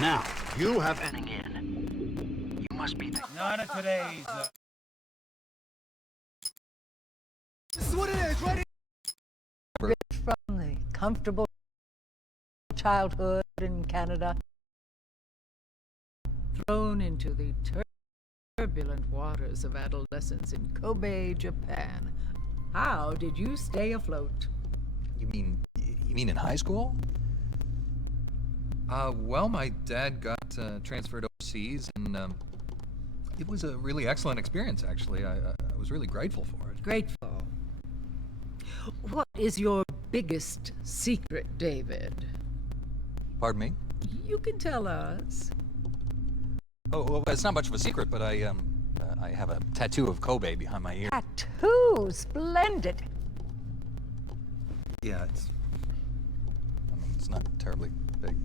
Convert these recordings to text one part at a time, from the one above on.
Now, you have ending in. You must be the... None of today's... This is what it is, right? From the comfortable childhood in Canada, thrown into the turbulent waters of adolescence in Kobe, Japan. How did you stay afloat? You mean in high school? Well, my dad got transferred overseas, and it was a really excellent experience, actually. I was really grateful for it. Grateful. What is your biggest secret, David? Pardon me? You can tell us. Oh, well, it's not much of a secret, but I have a tattoo of Kobe behind my ear. Tattoo! Splendid! Yeah, it's not terribly big.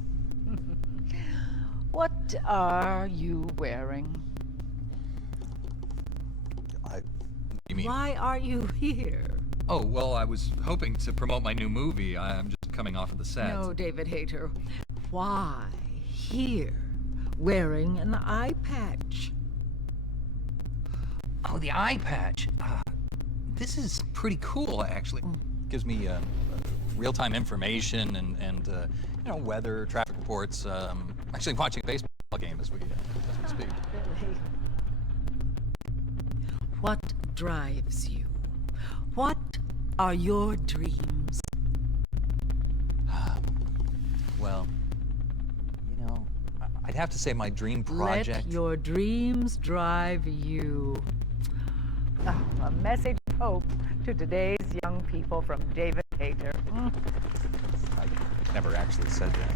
What are you wearing? You mean? Why are you here? Oh, well, I was hoping to promote my new movie. I'm just coming off of the set. No, David Hayter. Why here, wearing an eye patch? Oh, the eye patch. This is pretty cool, actually. Gives me real-time information and you know, weather, traffic reports. Actually watching a baseball game as we speak. Really? What drives you? What are your dreams? Well, you know, I'd have to say my dream project... Let your dreams drive you. Oh, a message of hope to today's young people from David Hayter. I never actually said that.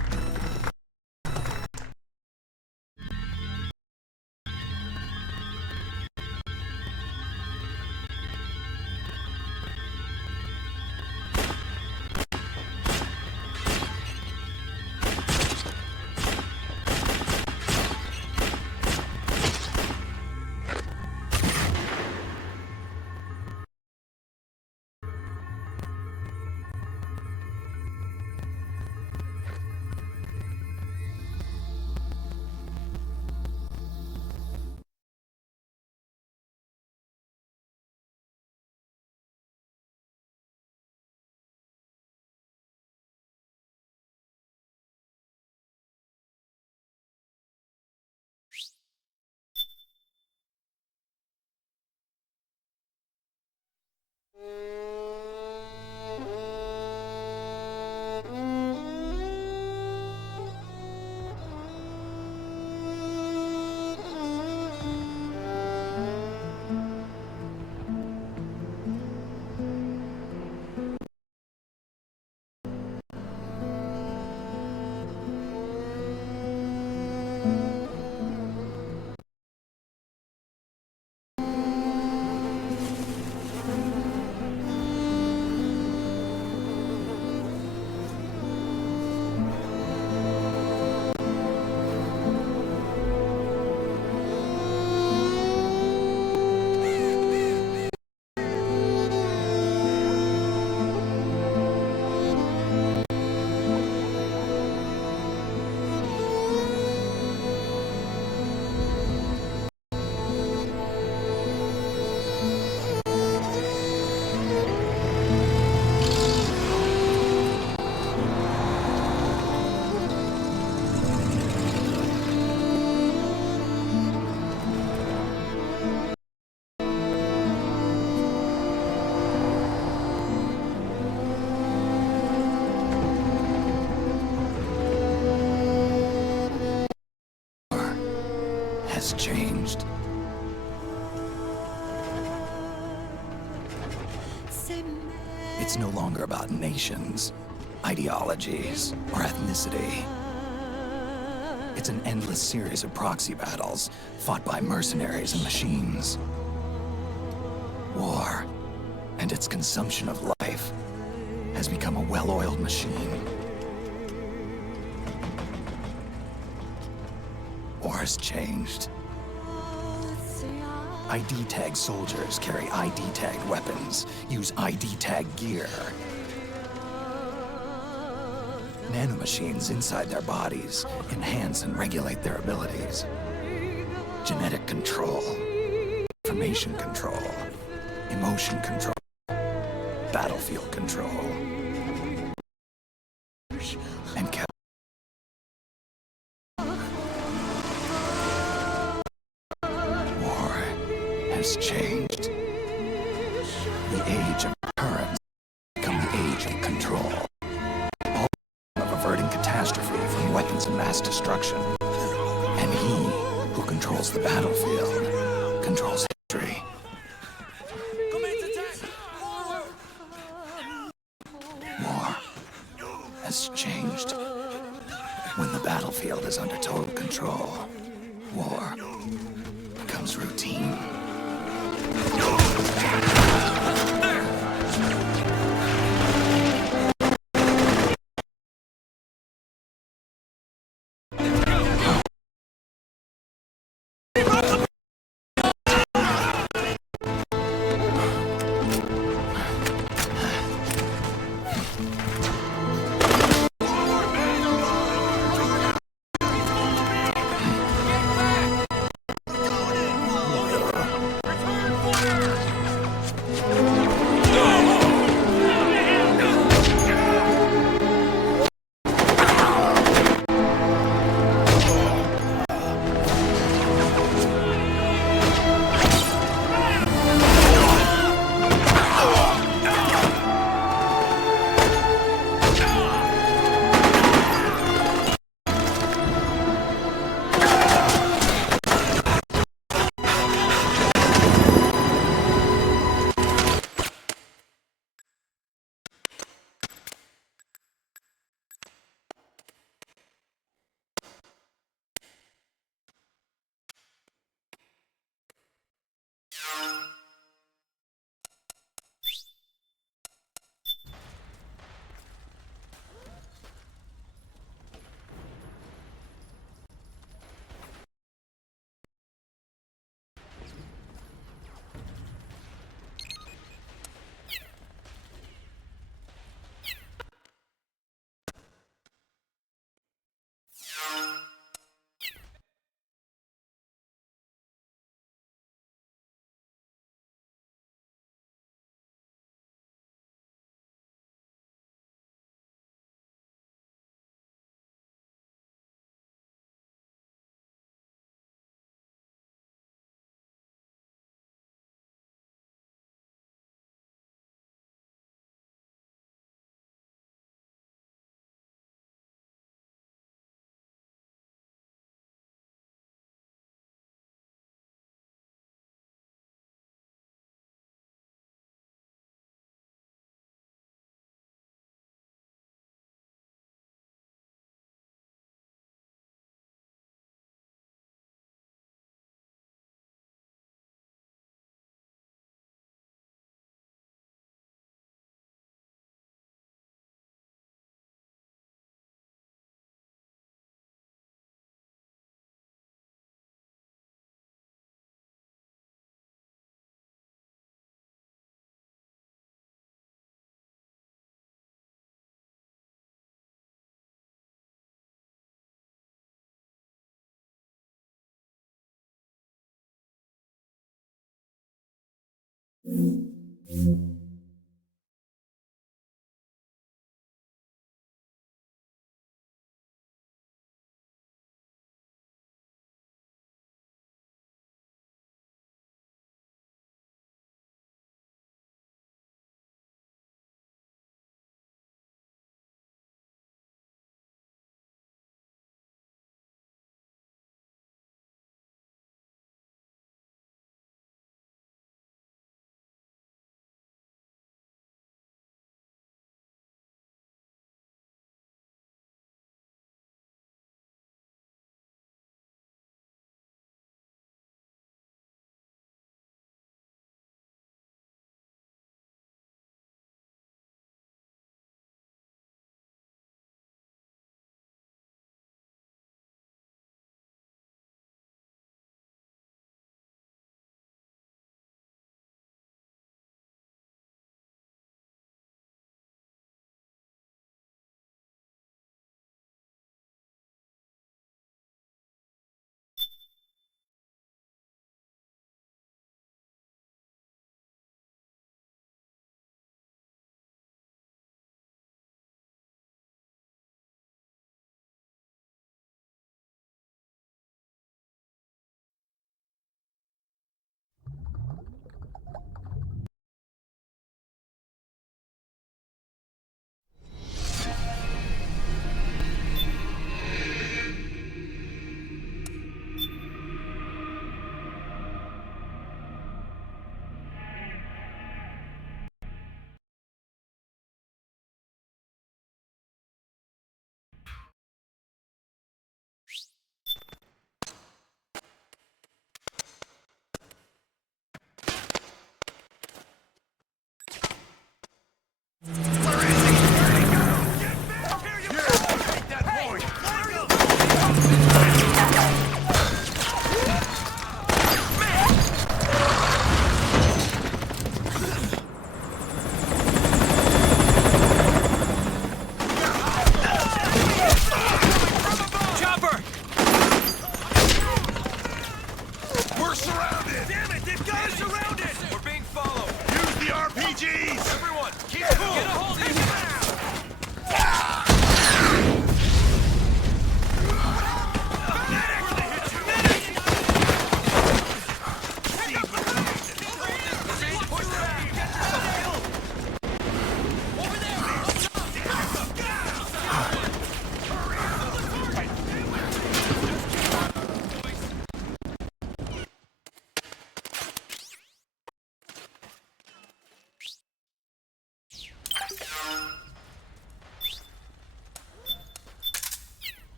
Has changed. It's no longer about nations, ideologies, or ethnicity. It's an endless series of proxy battles fought by mercenaries and machines. War and its consumption of life has become a well-oiled machine. War has changed. ID-tagged soldiers carry ID-tagged weapons, use ID-tagged gear. nanomachines inside their bodies enhance and regulate their abilities. Genetic control, information control, emotion control, battlefield control, and war has changed. The age of deterrence become the age of control. All of averting catastrophe from weapons of mass destruction. And he who controls the battlefield controls history. War has changed. When the battlefield is under total control, war becomes routine.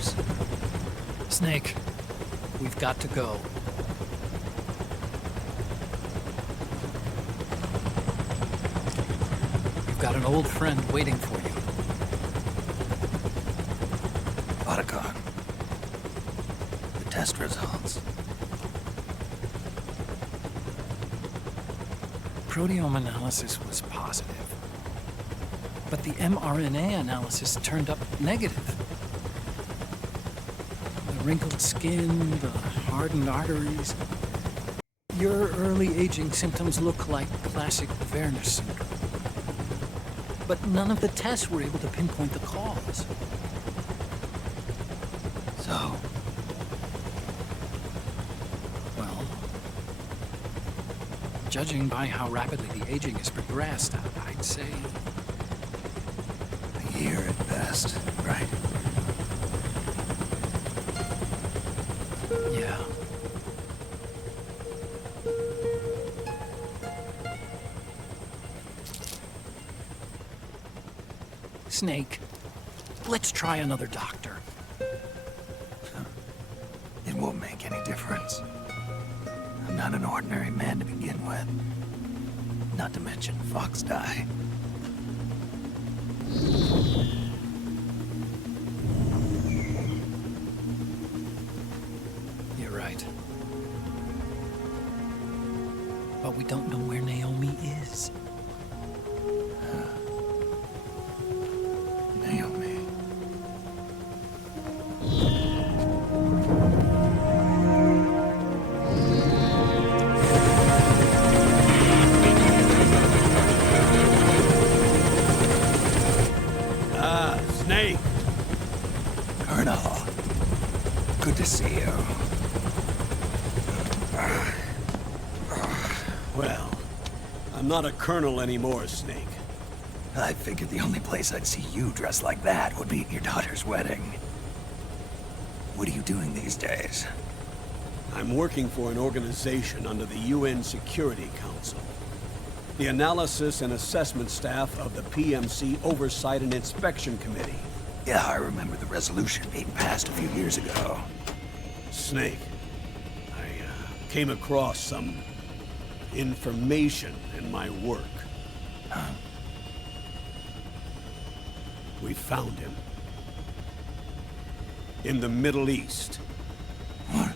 years. Snake, we've got to go. You've got an old friend waiting for you. Otacon. The test results. Proteome analysis was positive, but the mRNA analysis turned up negative. The wrinkled skin, the hardened arteries. Your early aging symptoms look like classic Werner syndrome. But none of the tests were able to pinpoint the cause. So, Well, judging by how rapidly the aging has progressed, I'd say a year at best, right? yeah. Snake, let's try another doctor. It won't make any difference. I'm not an ordinary man to begin with. Not to mention Fox die. You're right. But we don't know where Naomi is. Naomi. Snake! Colonel. Good to see you. Well, I'm not a colonel anymore, Snake. I figured the only place I'd see you dressed like that would be at your daughter's wedding. What are you doing these days? I'm working for an organization under the UN Security Council. The Analysis and Assessment Staff of the PMC Oversight and Inspection Committee. Yeah, I remember the resolution being passed a few years ago. Snake, I came across some information in my work. Huh? We found him. In the Middle East. What?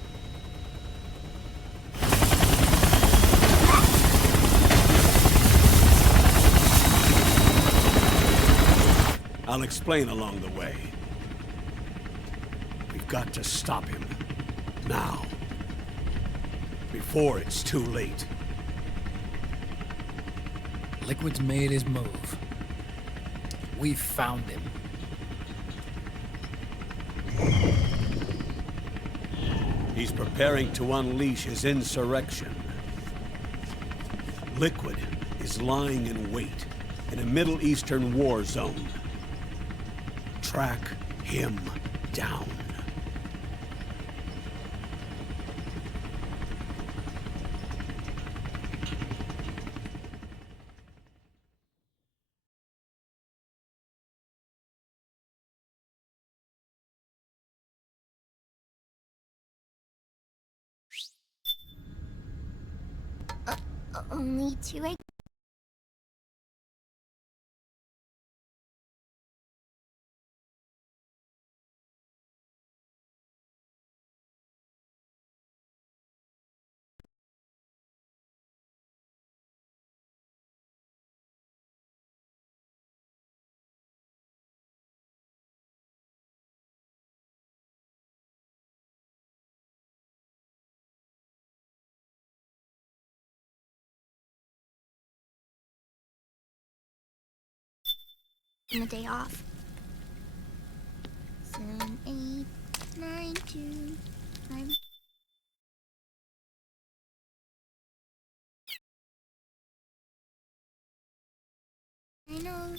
I'll explain along the way. We've got to stop him. Now. Before it's too late. Liquid's made his move. We've found him. He's preparing to unleash his insurrection. Liquid is lying in wait in a Middle Eastern war zone. Track him down. Only two on the day off. 7, 8, 9, 2, 5. I know.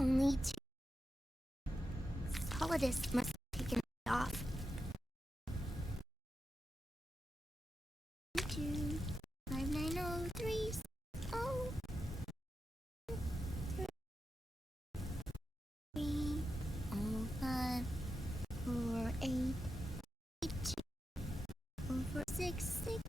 Only 2. Solidus must have taken it off. 2 5903 oh 3 5 4 8 8 2 4 6 6.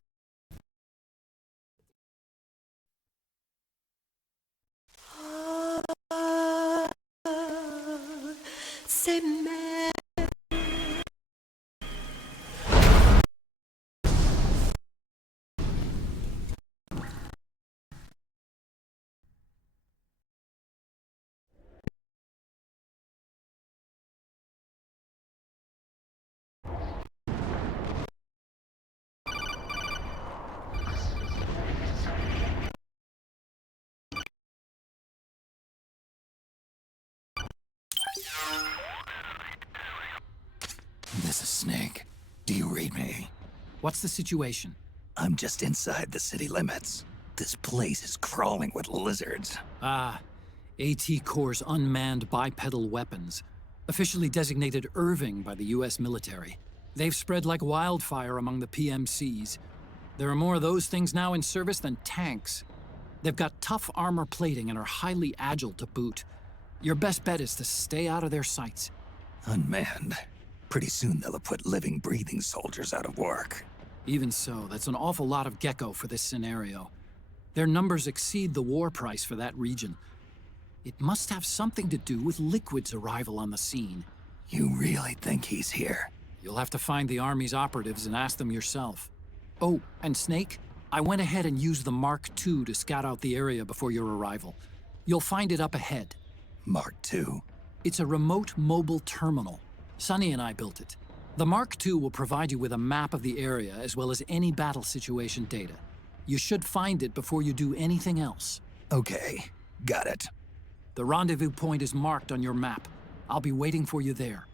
This is Snake. Do you read me? What's the situation? I'm just inside the city limits. This place is crawling with lizards. Ah, AT Corps' unmanned bipedal weapons, officially designated Irving by the US military. They've spread like wildfire among the PMCs. There are more of those things now in service than tanks. They've got tough armor plating and are highly agile to boot. Your best bet is to stay out of their sights. Unmanned. Pretty soon they'll have put living, breathing soldiers out of work. Even so, that's an awful lot of gecko for this scenario. Their numbers exceed the war price for that region. It must have something to do with Liquid's arrival on the scene. You really think he's here? You'll have to find the Army's operatives and ask them yourself. Oh, and Snake, I went ahead and used the Mark II to scout out the area before your arrival. You'll find it up ahead. Mark II? It's a remote mobile terminal. Sonny and I built it. The Mark II will provide you with a map of the area as well as any battle situation data. You should find it before you do anything else. Okay, got it. The rendezvous point is marked on your map. I'll be waiting for you there.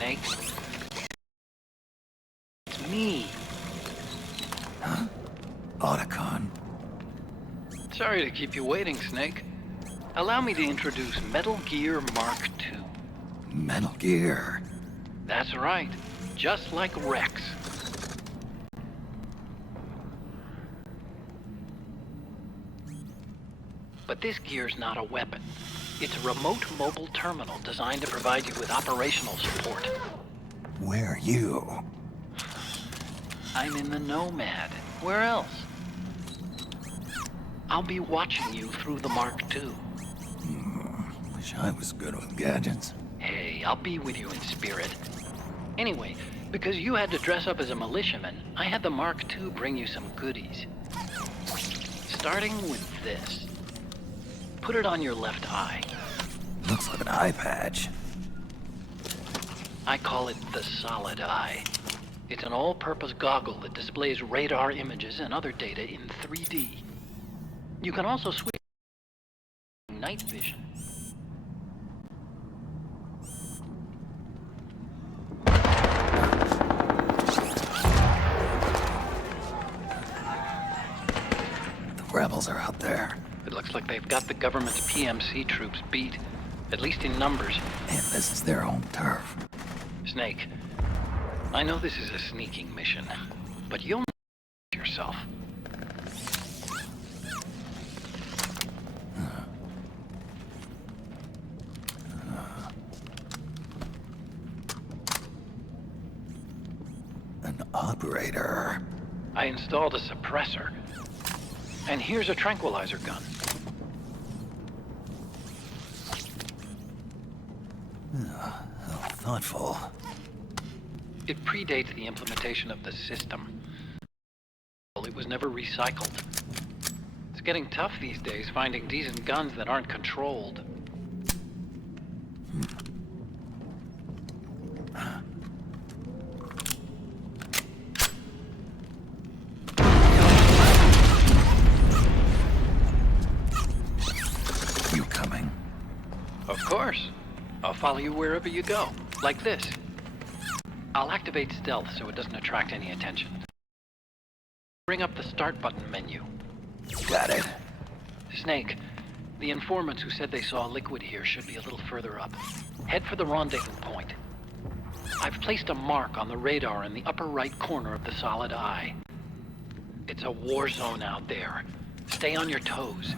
Snake. It's me. Otacon. Sorry to keep you waiting, Snake. Allow me to introduce Metal Gear Mark II. Metal Gear. That's right. Just like Rex. But this gear's not a weapon. It's a remote mobile terminal designed to provide you with operational support. Where are you? I'm in the Nomad. Where else? I'll be watching you through the Mark II. Wish I was good with gadgets. Hey, I'll be with you in spirit. Anyway, because you had to dress up as a militiaman, I had the Mark II bring you some goodies. Starting with this. Put it on your left eye. Looks like an eye patch. I call it the Solid Eye. It's an all-purpose goggle that displays radar images and other data in 3D. You can also switch to night vision. The rebels are out there. It looks like they've got the government's PMC troops beat, at least in numbers. And this is their home turf. Snake, I know this is a sneaking mission, but you'll yourself. An operator. I installed a suppressor. And here's a tranquilizer gun. How thoughtful. It predates the implementation of the system. It was never recycled. It's getting tough these days finding decent guns that aren't controlled. You coming? Of course. I'll follow you wherever you go, like this. I'll activate stealth so it doesn't attract any attention. Bring up the start button menu. Got it. Snake, the informants who said they saw liquid here should be a little further up. Head for the rendezvous point. I've placed a mark on the radar in the upper right corner of the Solid Eye. It's a war zone out there. Stay on your toes.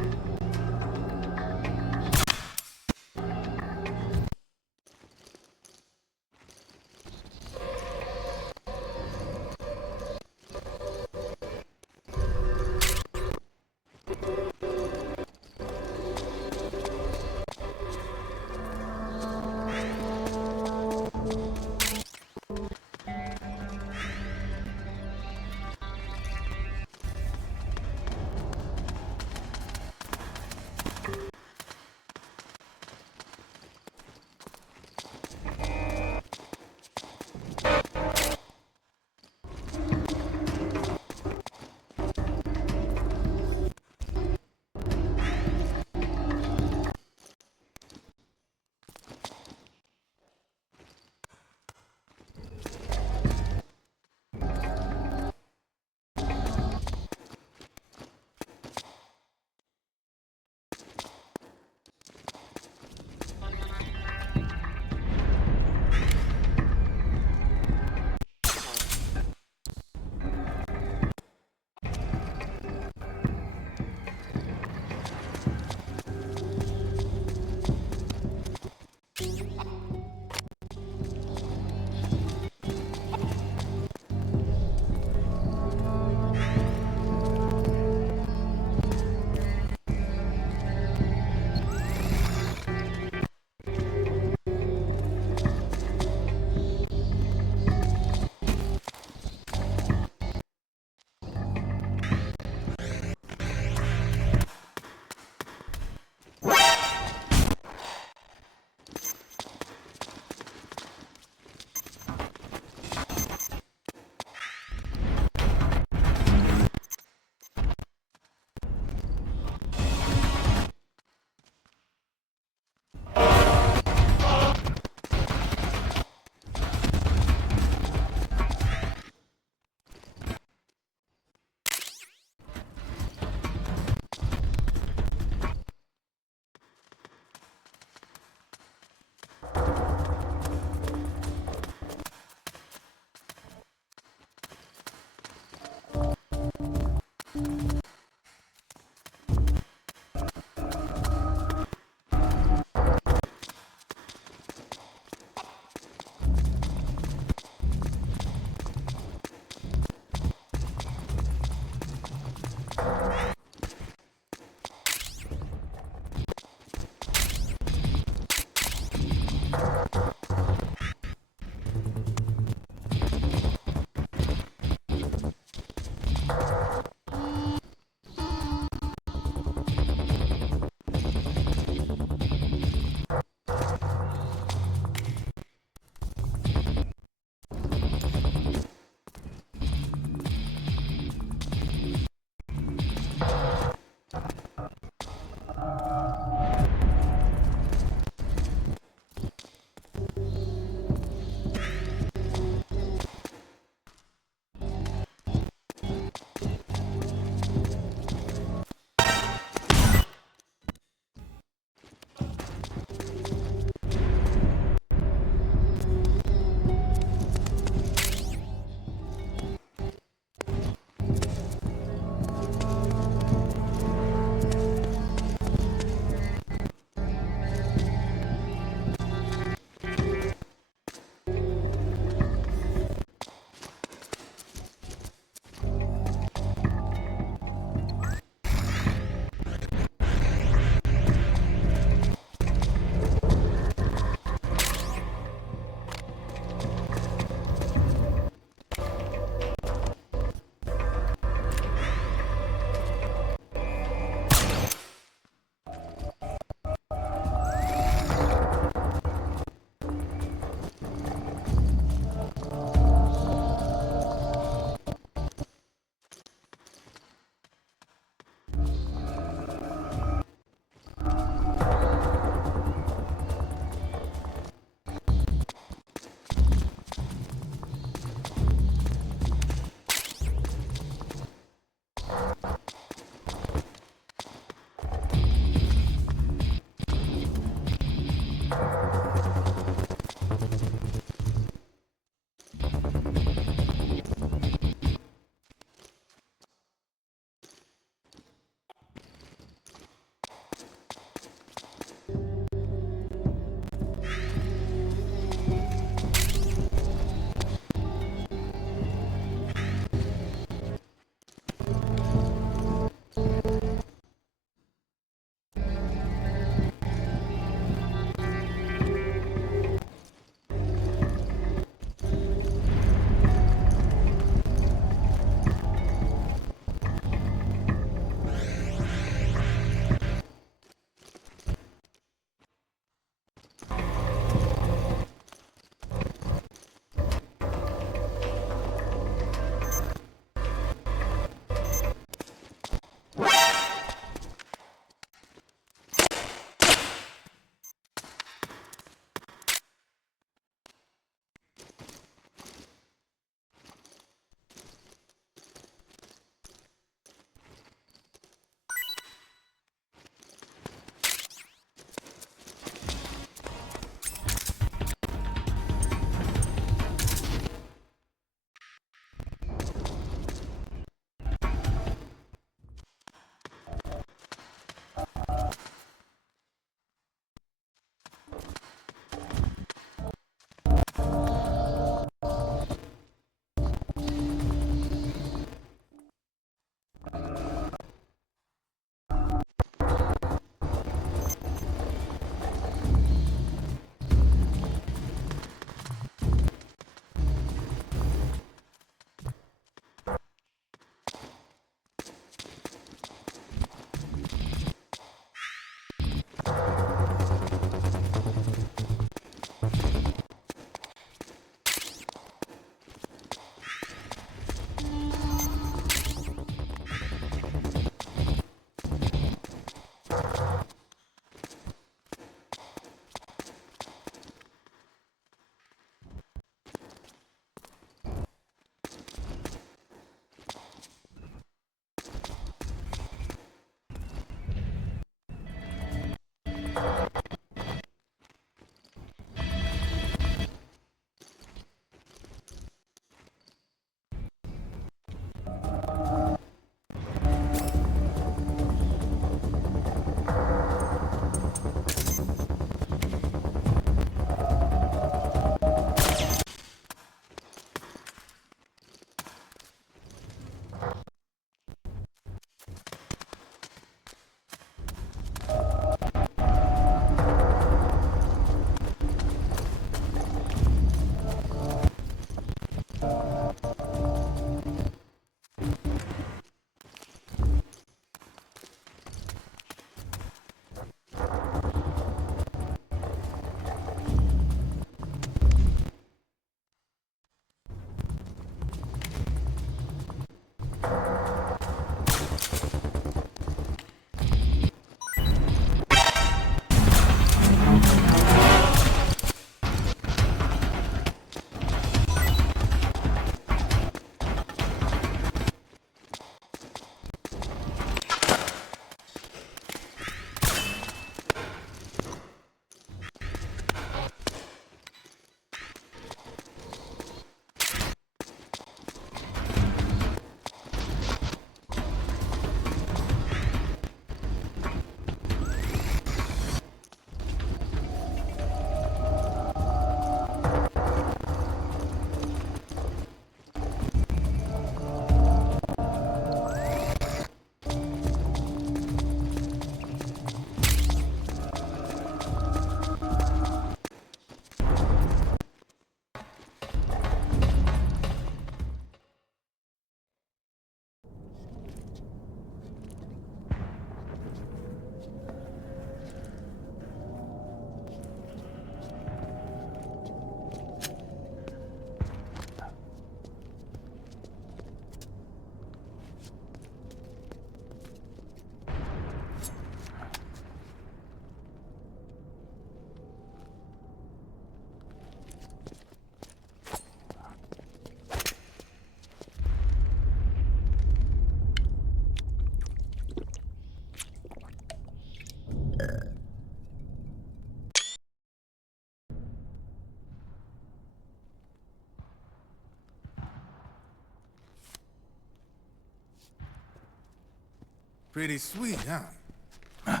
Pretty sweet, huh?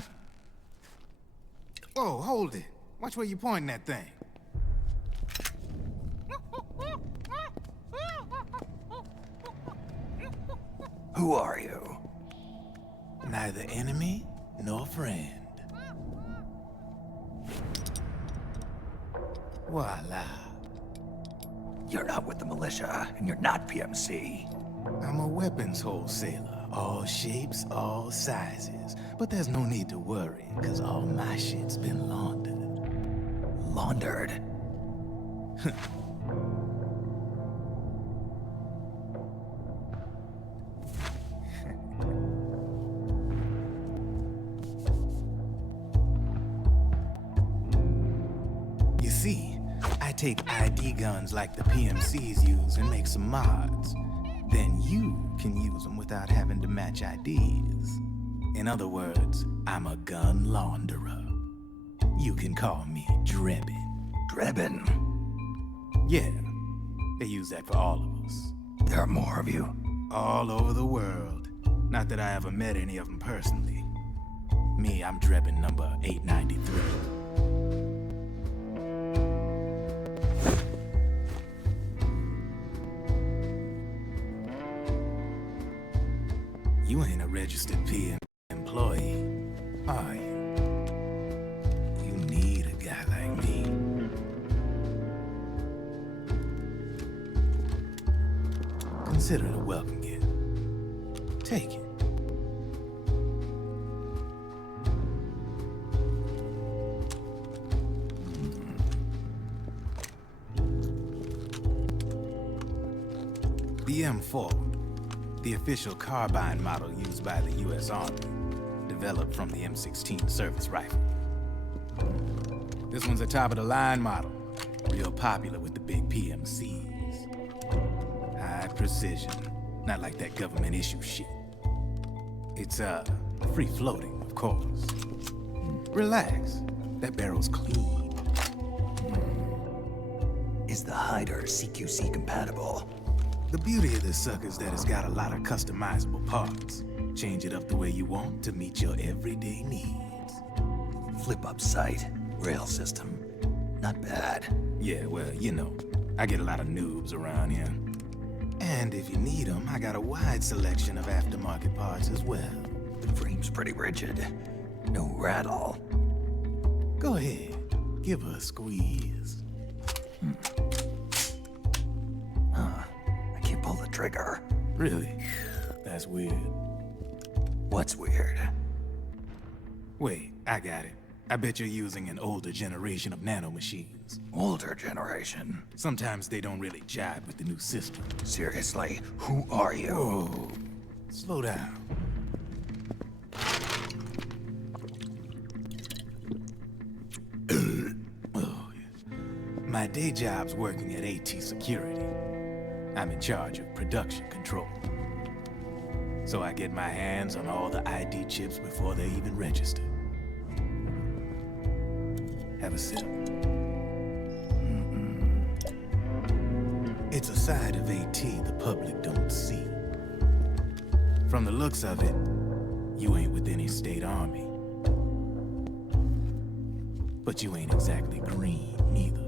Whoa, hold it. Watch where you pointing that thing. Who are you? Neither enemy nor friend. Voila. You're not with the militia, and you're not PMC. I'm a weapons wholesaler. All shapes, all sizes. But there's no need to worry, because all my shit's been laundered. Laundered? You see, I take ID guns like the PMCs use and make some mods. Then you can use them without having to match IDs. In other words, I'm a gun launderer. You can call me Drebin. Drebin? Yeah, they use that for all of us. There are more of you. All over the world. Not that I ever met any of them personally. Me, I'm Drebin number 893. You ain't a registered PM employee, are you? You need a guy like me. Consider it a welcome gift. Take it. The M4. The official carbine model used by the U.S. Army, developed from the M16 service rifle. This one's a top-of-the-line model, real popular with the big PMCs. High precision, not like that government-issue shit. It's, free-floating, of course. Relax, that barrel's clean. Is the hider CQC compatible? The beauty of this sucker is that it's got a lot of customizable parts. Change it up the way you want to meet your everyday needs. Flip-up sight, rail system. Not bad. Yeah, well, you know, I get a lot of noobs around here. And if you need them, I got a wide selection of aftermarket parts as well. The frame's pretty rigid. No rattle. Go ahead, give her a squeeze. Pull the trigger. Really? That's weird. What's weird? Wait, I got it. I bet you're using an older generation of nanomachines. Older generation? Sometimes they don't really jive with the new system. Seriously, who are you? Whoa. Slow down. Oh, yeah. My day job's working at AT Security. I'm in charge of production control. So I get my hands on all the ID chips before they even register. Have a sip. It's a side of AT the public don't see. From the looks of it, you ain't with any state army. But you ain't exactly green, neither.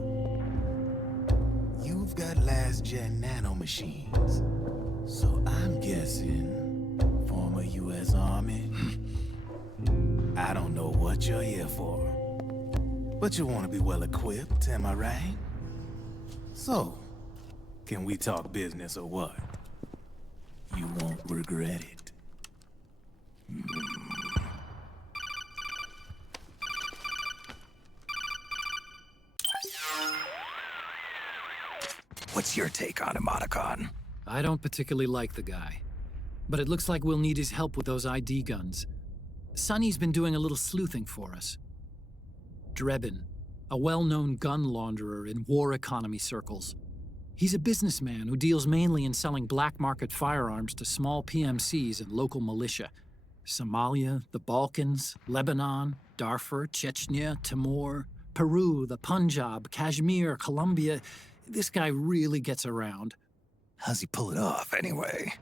You've got last-gen nanomachines. So I'm guessing former U.S. Army. I don't know what you're here for. But you want to be well-equipped, am I right? So, can we talk business or what? You won't regret it. What's your take on Emoticon? I don't particularly like the guy, but it looks like we'll need his help with those ID guns. Sonny's been doing a little sleuthing for us. Drebin, a well-known gun launderer in war economy circles. He's a businessman who deals mainly in selling black market firearms to small PMCs and local militia. Somalia, the Balkans, Lebanon, Darfur, Chechnya, Timor, Peru, the Punjab, Kashmir, Colombia. This guy really gets around. How's he pull it off, anyway?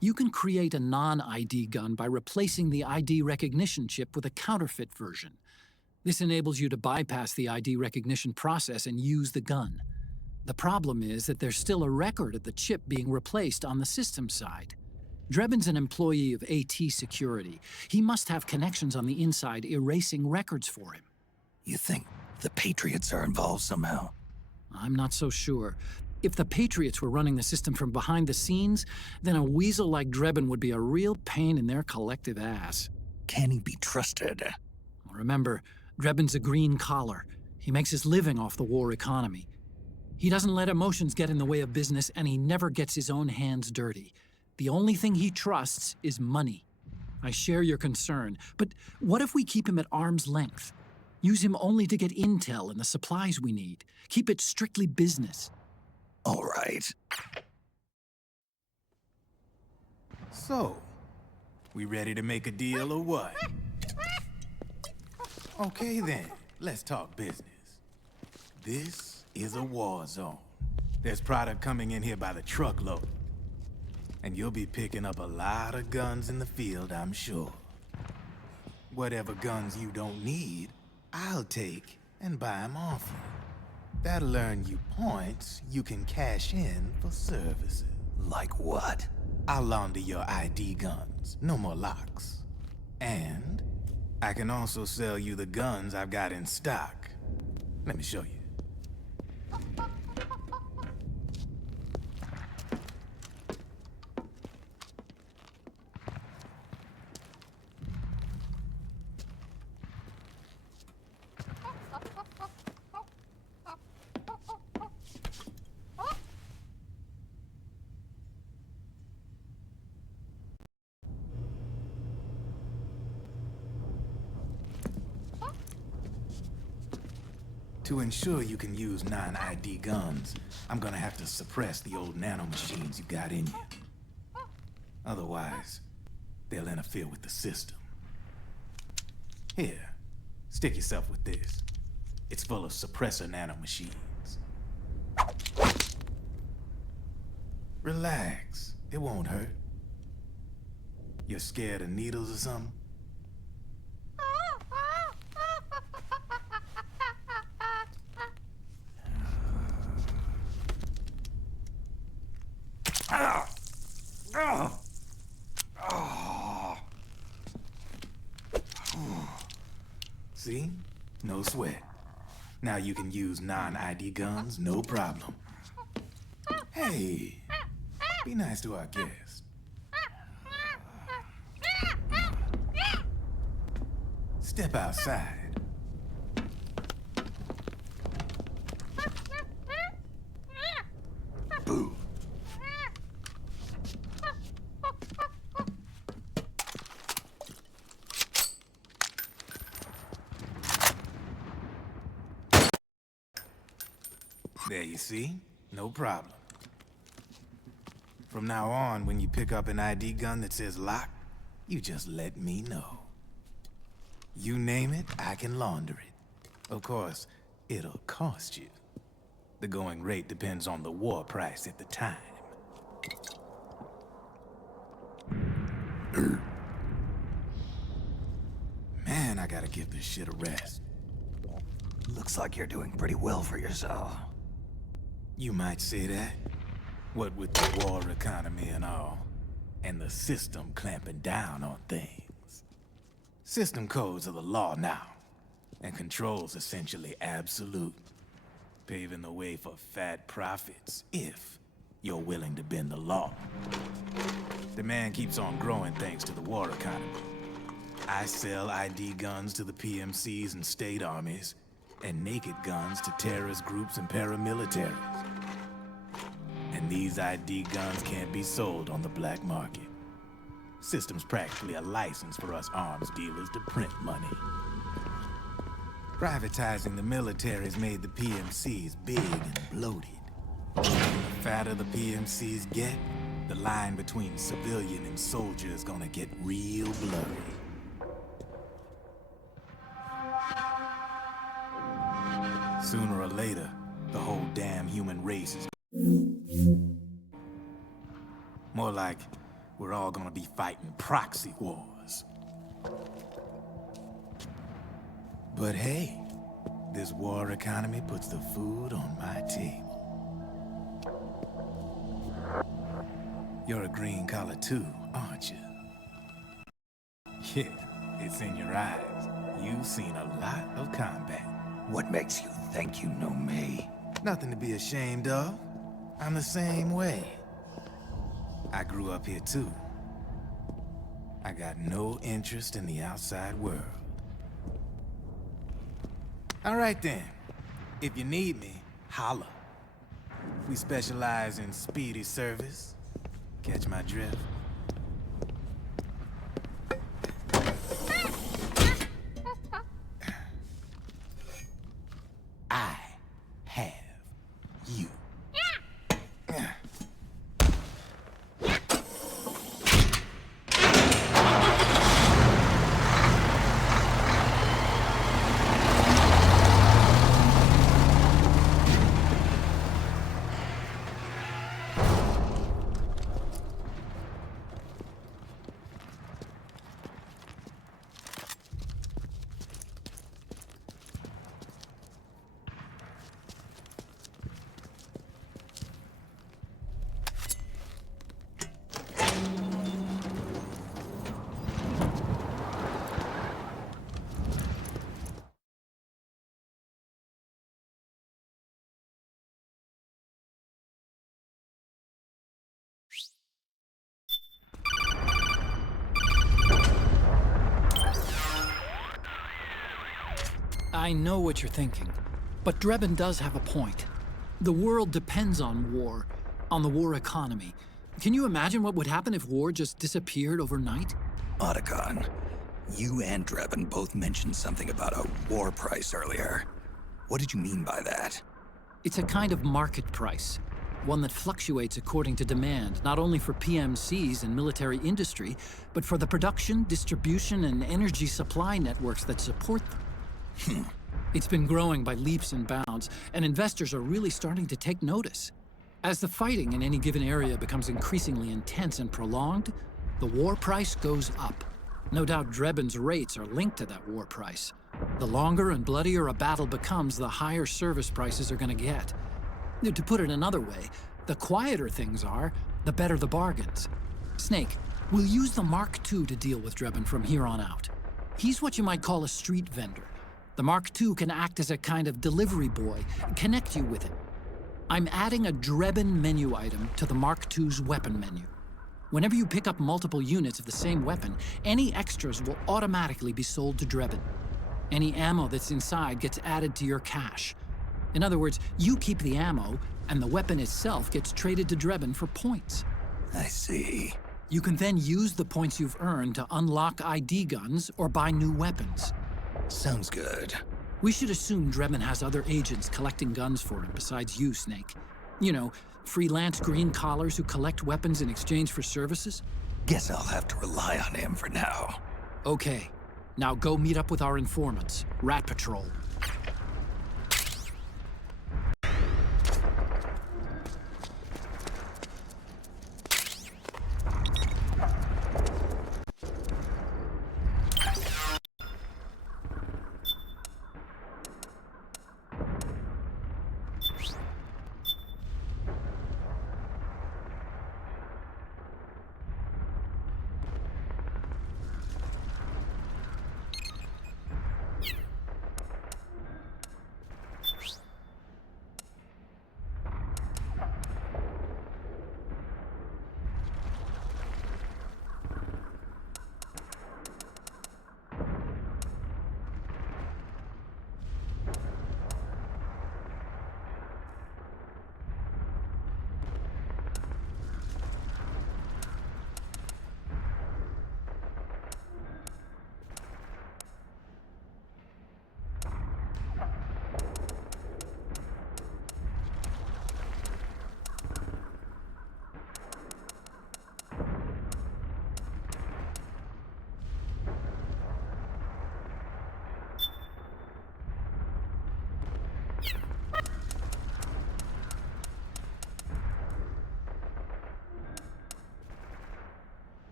You can create a non-ID gun by replacing the ID recognition chip with a counterfeit version. This enables you to bypass the ID recognition process and use the gun. The problem is that there's still a record of the chip being replaced on the system side. Drebin's an employee of AT Security. He must have connections on the inside erasing records for him. You think the Patriots are involved somehow? I'm not so sure. If the Patriots were running the system from behind the scenes, then a weasel like Drebin would be a real pain in their collective ass. Can he be trusted? Remember, Drebin's a green collar. He makes his living off the war economy. He doesn't let emotions get in the way of business, and he never gets his own hands dirty. The only thing he trusts is money. I share your concern, but what if we keep him at arm's length? Use him only to get intel and the supplies we need. Keep it strictly business. All right. So, we ready to make a deal or what? Okay then, let's talk business. This is a war zone. There's product coming in here by the truckload. And you'll be picking up a lot of guns in the field, I'm sure. Whatever guns you don't need, I'll take and buy them off you. That'll earn you points you can cash in for services. Like what? I'll launder your ID guns, no more locks. And I can also sell you the guns I've got in stock. Let me show you. To ensure you can use non-ID guns, I'm gonna have to suppress the old nanomachines you got in you. Otherwise, they'll interfere with the system. Here, stick yourself with this. It's full of suppressor nanomachines. Relax, it won't hurt. You're scared of needles or something? See? No sweat. Now you can use non-ID guns, no problem. Hey, be nice to our guest. Step outside. Boo. There you see, no problem. From now on, when you pick up an ID gun that says lock, you just let me know. You name it, I can launder it. Of course, it'll cost you. The going rate depends on the war price at the time. Man, I gotta give this shit a rest. Looks like you're doing pretty well for yourself. You might say that. What with the war economy and all, and the system clamping down on things. System codes are the law now, and control's essentially absolute, paving the way for fat profits if you're willing to bend the law. Demand keeps on growing thanks to the war economy. I sell ID guns to the PMCs and state armies, and naked guns to terrorist groups and paramilitaries. And these ID guns can't be sold on the black market. System's practically a license for us arms dealers to print money. Privatizing the military's made the PMCs big and bloated. The fatter the PMCs get, the line between civilian and soldier is gonna get real blurry. Sooner or later, the whole damn human race is... More like we're all gonna be fighting proxy wars. But hey, this war economy puts the food on my table. You're a green collar too, aren't you? Yeah, it's in your eyes. You've seen a lot of combat. What makes you think you know me? Nothing to be ashamed of. I'm the same way. I grew up here too. I got no interest in the outside world. All right then. If you need me, holla. We specialize in speedy service. Catch my drift? I have you. I know what you're thinking, but Drebin does have a point. The world depends on war, on the war economy. Can you imagine what would happen if war just disappeared overnight? Otacon, you and Drebin both mentioned something about a war price earlier. What did you mean by that? It's a kind of market price, one that fluctuates according to demand, not only for PMCs and military industry, but for the production, distribution, and energy supply networks that support them. It's been growing by leaps and bounds, and investors are really starting to take notice. As the fighting in any given area becomes increasingly intense and prolonged, the war price goes up. No doubt Drebin's rates are linked to that war price. The longer and bloodier a battle becomes, the higher service prices are going to get. To put it another way, the quieter things are, the better the bargains. Snake, we'll use the Mark II to deal with Drebin from here on out. He's what you might call a street vendor. The Mark II can act as a kind of delivery boy, connect you with it. I'm adding a Drebin menu item to the Mark II's weapon menu. Whenever you pick up multiple units of the same weapon, any extras will automatically be sold to Drebin. Any ammo that's inside gets added to your cache. In other words, you keep the ammo, and the weapon itself gets traded to Drebin for points. I see. You can then use the points you've earned to unlock ID guns or buy new weapons. Sounds good. We should assume Drebin has other agents collecting guns for him besides you, Snake. You know, freelance green collars who collect weapons in exchange for services? Guess I'll have to rely on him for now. Okay. Now go meet up with our informants, Rat Patrol.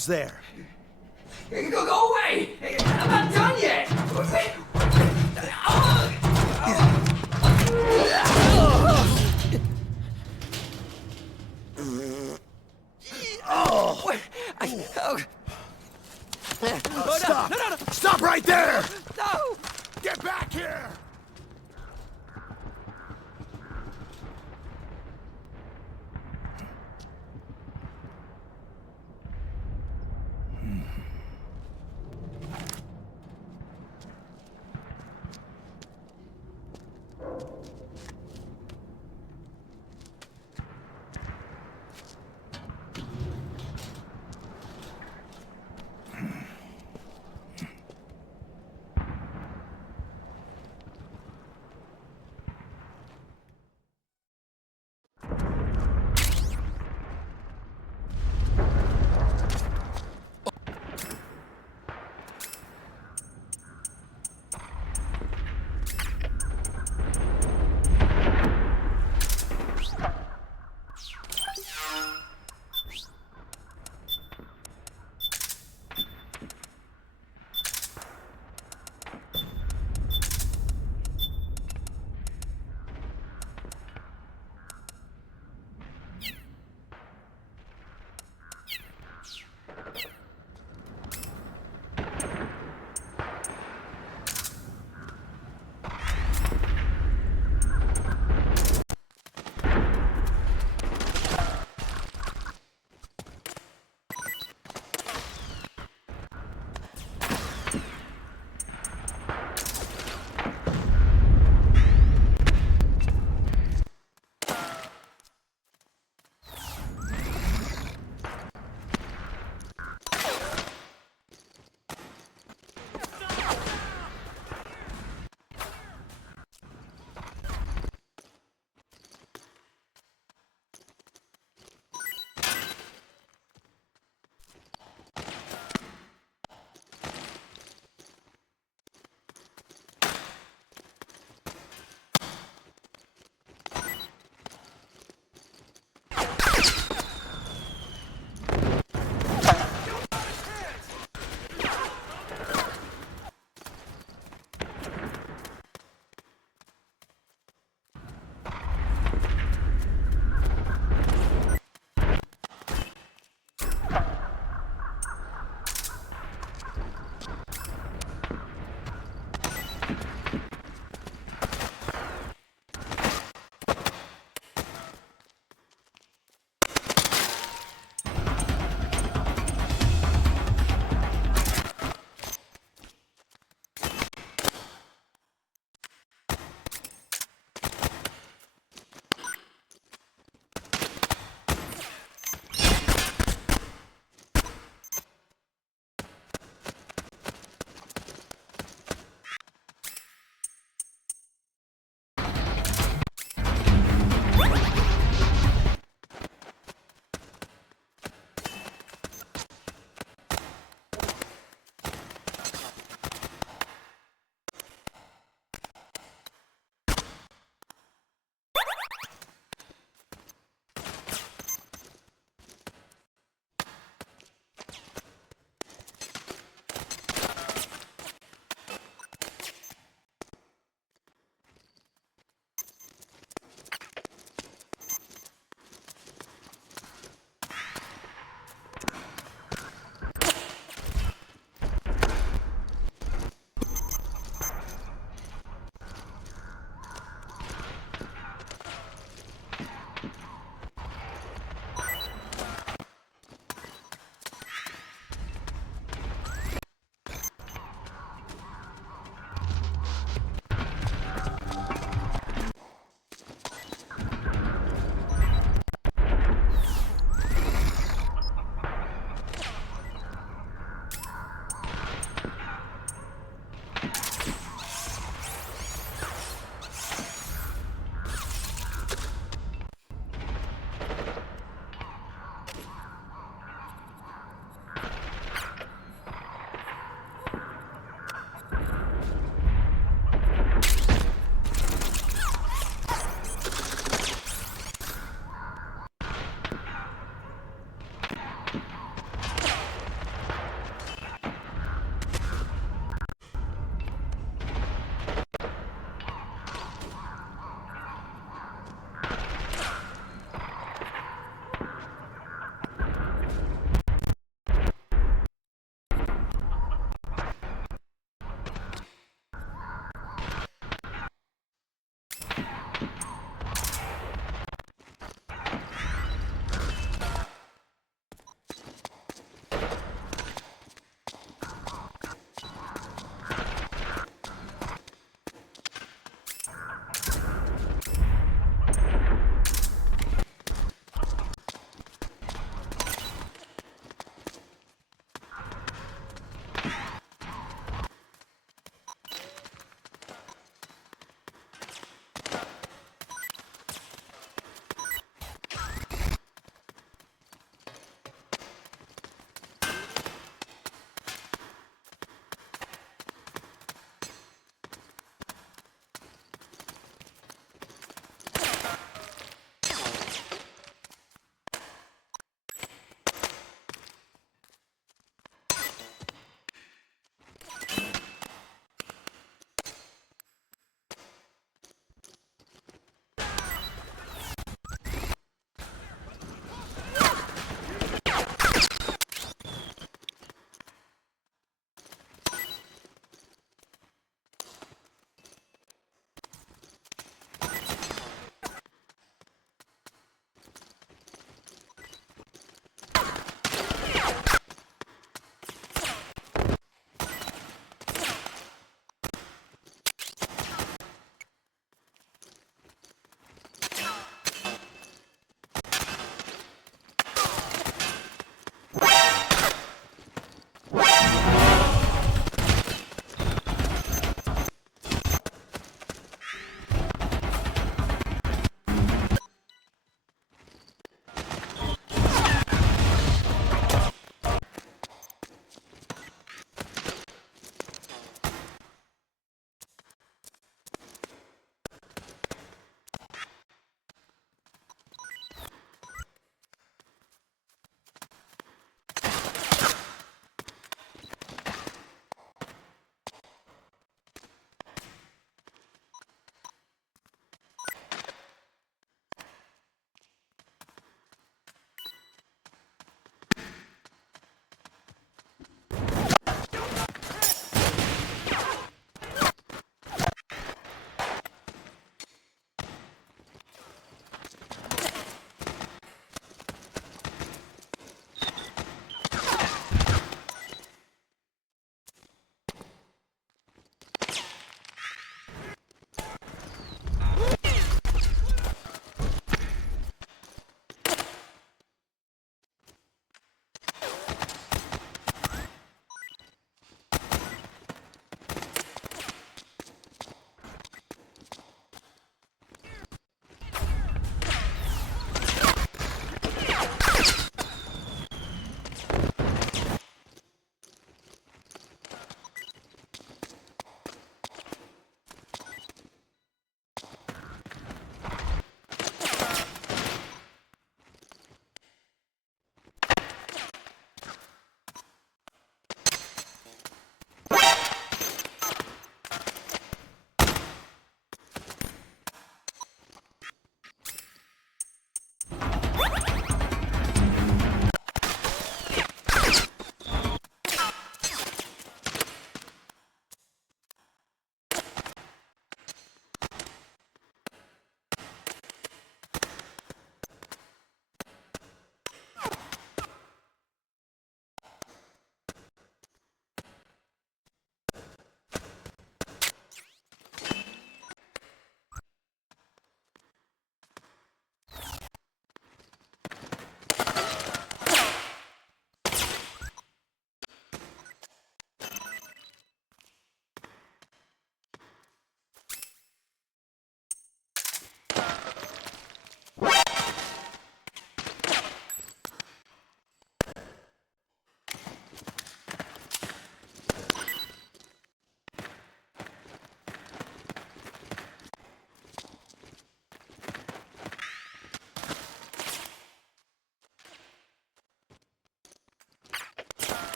Who's there? Go away! I'm not done yet! Stop! No. Stop right there! No! Get back here!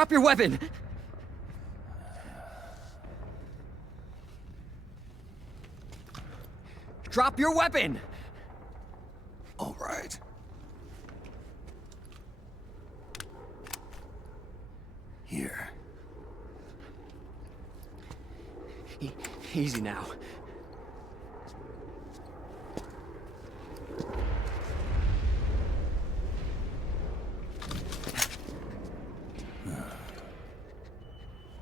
Drop your weapon! Drop your weapon! All right. Here. Easy now.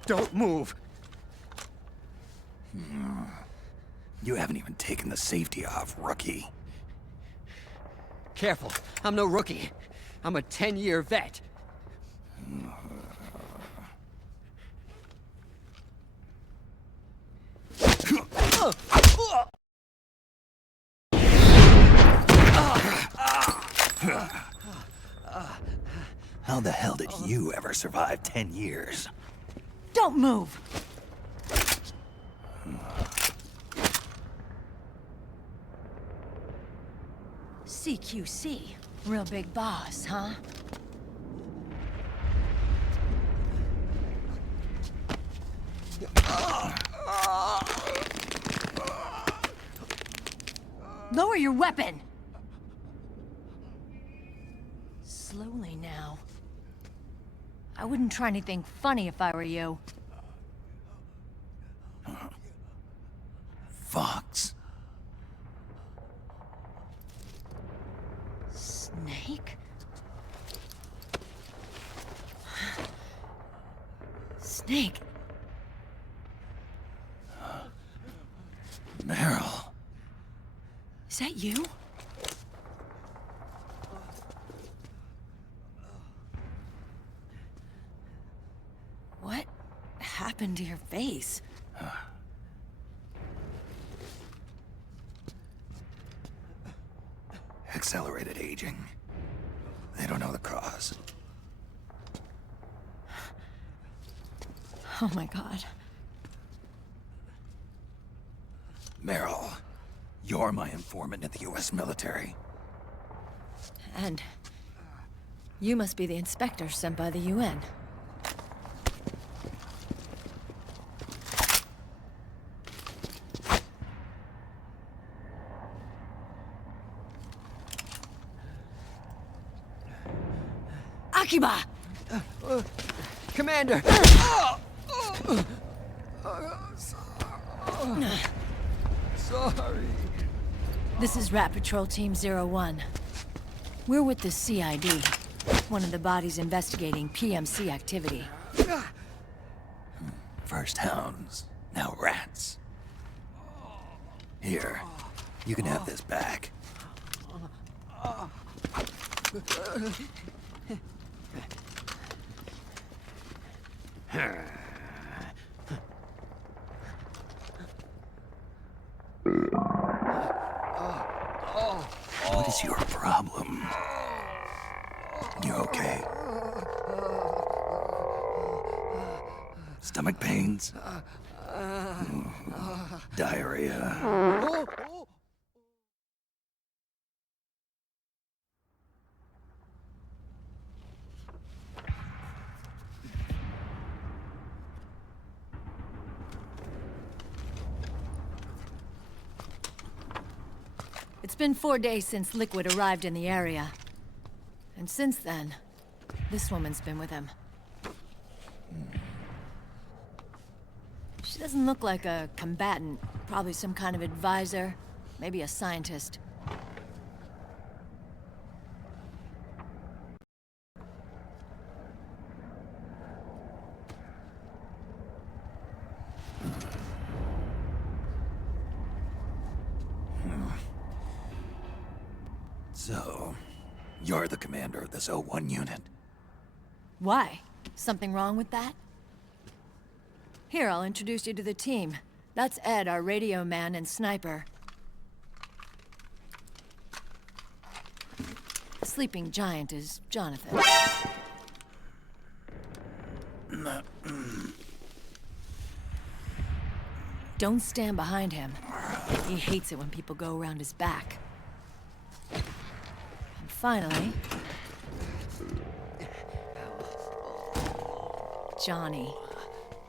Don't move! You haven't even taken the safety off, rookie. Careful, I'm no rookie. I'm a 10-year vet. How the hell did you ever survive 10 years? Don't move! CQC. Real big boss, huh? Lower your weapon! Slowly now. I wouldn't try anything funny if I were you. Fox. Snake? Snake? Meryl. Is that you? What happened to your face? Accelerated aging. They don't know the cause. Oh my god. Meryl, you're my informant in the U.S. military. And you must be the inspector sent by the UN. Akiba! Commander! Sorry. This is Rat Patrol Team 01. We're with the CID, one of the bodies investigating PMC activity. First hounds, now rats. Here, you can have this back. What is your problem? You okay? Stomach pains? Diarrhea? It's been 4 days since Liquid arrived in the area. And since then, this woman's been with him. She doesn't look like a combatant. Probably some kind of advisor, maybe a scientist. So, you're the commander of this O1 unit? Why? Something wrong with that? Here, I'll introduce you to the team. That's Ed, our radio man and sniper. The sleeping giant is Jonathan. Don't stand behind him. He hates it when people go around his back. And finally... Johnny.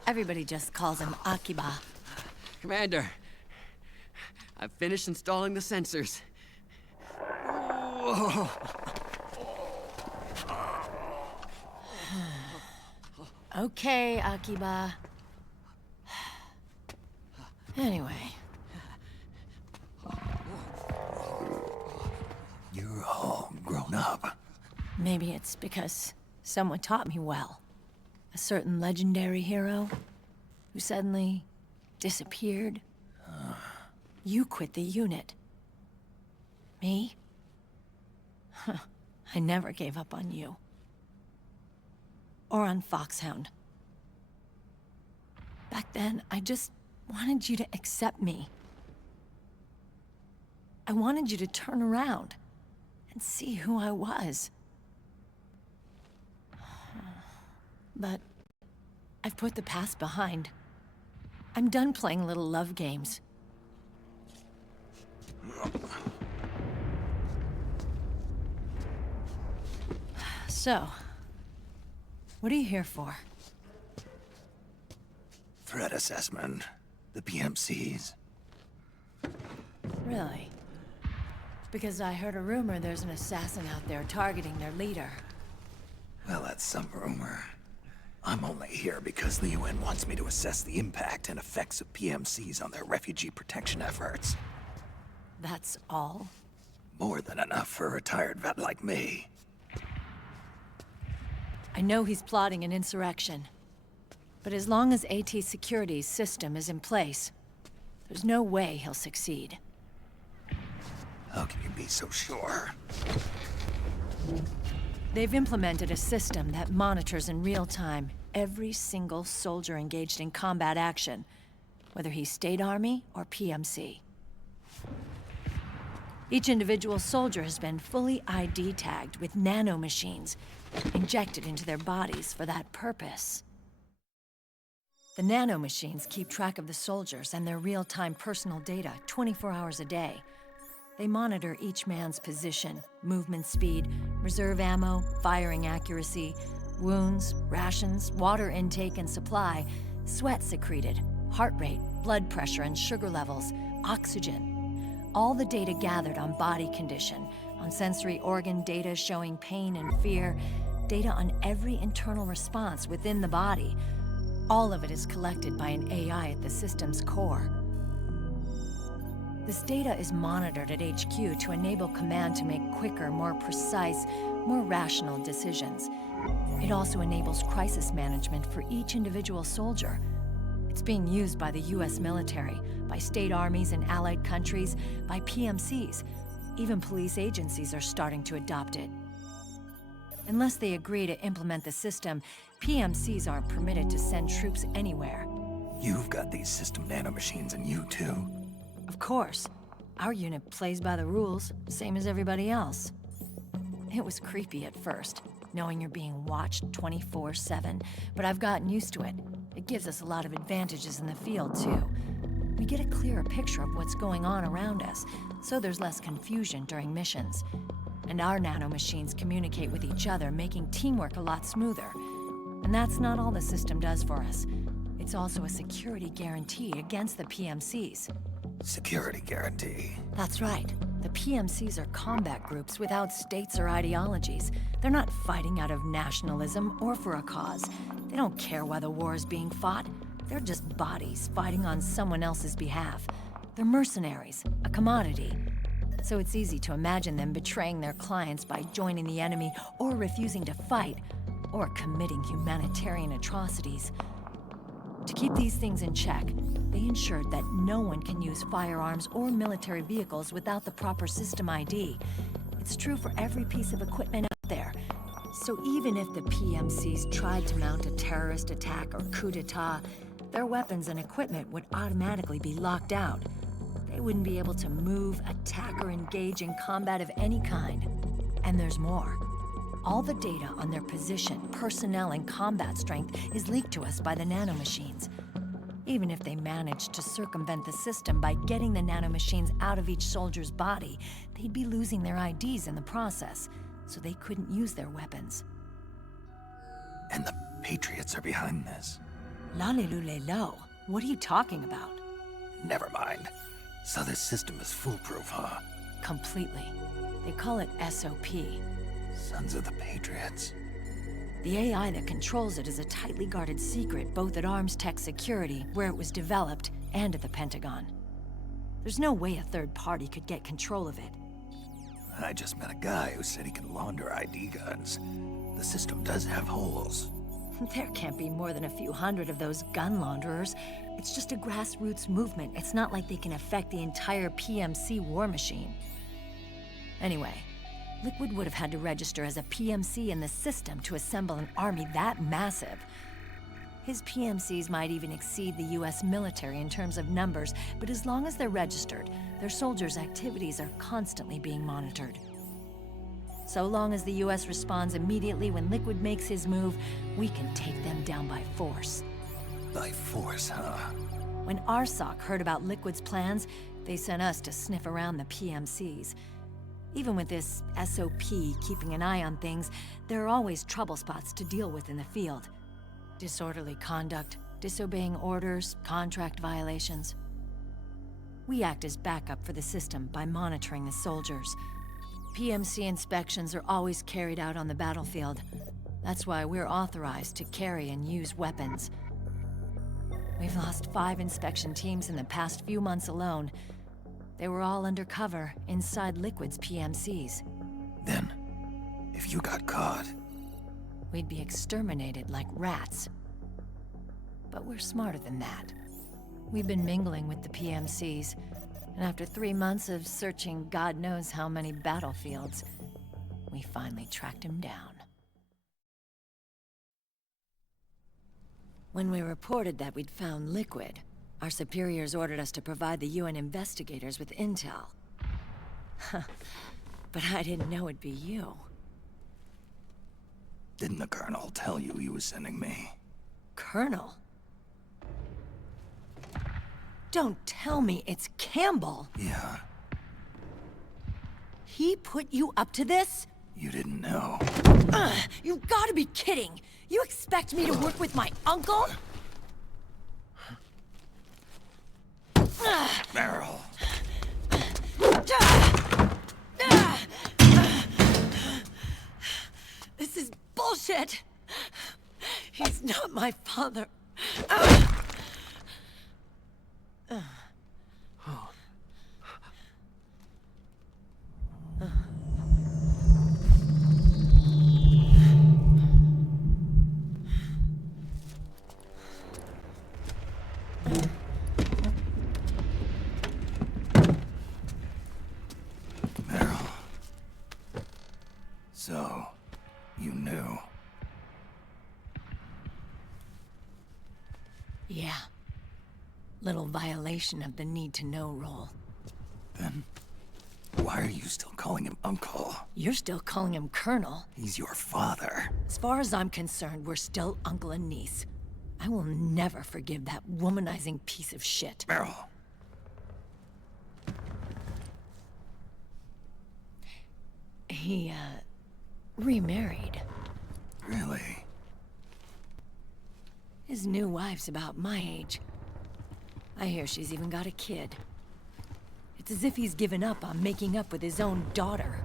Everybody just calls him Akiba. Commander, I've finished installing the sensors. Okay, Akiba. Anyway. You're all grown up. Maybe it's because someone taught me well. A certain legendary hero who suddenly disappeared. You quit the unit. Me? I never gave up on you. Or on Foxhound. Back then, I just wanted you to accept me. I wanted you to turn around and see who I was. But I've put the past behind. I'm done playing little love games. So, what are you here for? Threat assessment. The PMCs. Really? Because I heard a rumor there's an assassin out there targeting their leader. Well, that's some rumor. I'm only here because the UN wants me to assess the impact and effects of PMCs on their refugee protection efforts. That's all? More than enough for a retired vet like me. I know he's plotting an insurrection. But as long as AT Security's system is in place, there's no way he'll succeed. How can you be so sure? They've implemented a system that monitors in real time every single soldier engaged in combat action, whether he's State Army or PMC. Each individual soldier has been fully ID tagged with nanomachines injected into their bodies for that purpose. The nanomachines keep track of the soldiers and their real-time personal data 24 hours a day. They monitor each man's position, movement speed, reserve ammo, firing accuracy, wounds, rations, water intake and supply, sweat secreted, heart rate, blood pressure and sugar levels, oxygen. All the data gathered on body condition, on sensory organ data showing pain and fear, data on every internal response within the body. All of it is collected by an AI at the system's core. This data is monitored at HQ to enable command to make quicker, more precise, more rational decisions. It also enables crisis management for each individual soldier. It's being used by the US military, by state armies in allied countries, by PMCs. Even police agencies are starting to adopt it. Unless they agree to implement the system, PMCs aren't permitted to send troops anywhere. You've got these system nanomachines in you too. Of course. Our unit plays by the rules, same as everybody else. It was creepy at first, knowing you're being watched 24/7, but I've gotten used to it. It gives us a lot of advantages in the field, too. We get a clearer picture of what's going on around us, so there's less confusion during missions. And our nanomachines communicate with each other, making teamwork a lot smoother. And that's not all the system does for us. It's also a security guarantee against the PMCs. Security guarantee. That's right. The PMCs are combat groups without states or ideologies. They're not fighting out of nationalism or for a cause. They don't care why the war is being fought. They're just bodies fighting on someone else's behalf. They're mercenaries, a commodity. So it's easy to imagine them betraying their clients by joining the enemy or refusing to fight, or committing humanitarian atrocities. To keep these things in check, they ensured that no one can use firearms or military vehicles without the proper system ID. It's true for every piece of equipment out there. So even if the PMCs tried to mount a terrorist attack or coup d'etat, their weapons and equipment would automatically be locked out. They wouldn't be able to move, attack, or engage in combat of any kind. And there's more. All the data on their position, personnel, and combat strength is leaked to us by the nanomachines. Even if they managed to circumvent the system by getting the nanomachines out of each soldier's body, they'd be losing their IDs in the process, so they couldn't use their weapons. And the Patriots are behind this. Lalilulelo. What are you talking about? Never mind. So this system is foolproof, huh? Completely. They call it SOP. Sons of the Patriots. The AI that controls it is a tightly guarded secret, both at Arms Tech Security, where it was developed, and at the Pentagon. There's no way a third party could get control of it. I just met a guy who said he can launder ID guns. The system does have holes. There can't be more than a few hundred of those gun launderers. It's just a grassroots movement. It's not like they can affect the entire PMC war machine. Anyway, Liquid would have had to register as a PMC in the system to assemble an army that massive. His PMCs might even exceed the US military in terms of numbers, but as long as they're registered, their soldiers' activities are constantly being monitored. So long as the US responds immediately when Liquid makes his move, we can take them down by force. By force, huh? When RSOC heard about Liquid's plans, they sent us to sniff around the PMCs. Even with this SOP keeping an eye on things, there are always trouble spots to deal with in the field. Disorderly conduct, disobeying orders, contract violations. We act as backup for the system by monitoring the soldiers. PMC inspections are always carried out on the battlefield. That's why we're authorized to carry and use weapons. We've lost 5 inspection teams in the past few months alone. They were all undercover inside Liquid's PMCs. Then, if you got caught... we'd be exterminated like rats. But we're smarter than that. We've been mingling with the PMCs, and after 3 months of searching God knows how many battlefields, we finally tracked him down. When we reported that we'd found Liquid, our superiors ordered us to provide the UN investigators with intel. But I didn't know it'd be you. Didn't the Colonel tell you he was sending me? Colonel? Don't tell me it's Campbell! Yeah. He put you up to this? You didn't know. You've gotta be kidding! You expect me to work with my uncle? Meryl. This is bullshit! He's not my father. Meryl. So, you knew. Yeah. Little violation of the need-to-know rule. Then, why are you still calling him Uncle? You're still calling him Colonel. He's your father. As far as I'm concerned, we're still uncle and niece. I will never forgive that womanizing piece of shit. Meryl. He, remarried. Really? His new wife's about my age. I hear she's even got a kid. It's as if he's given up on making up with his own daughter.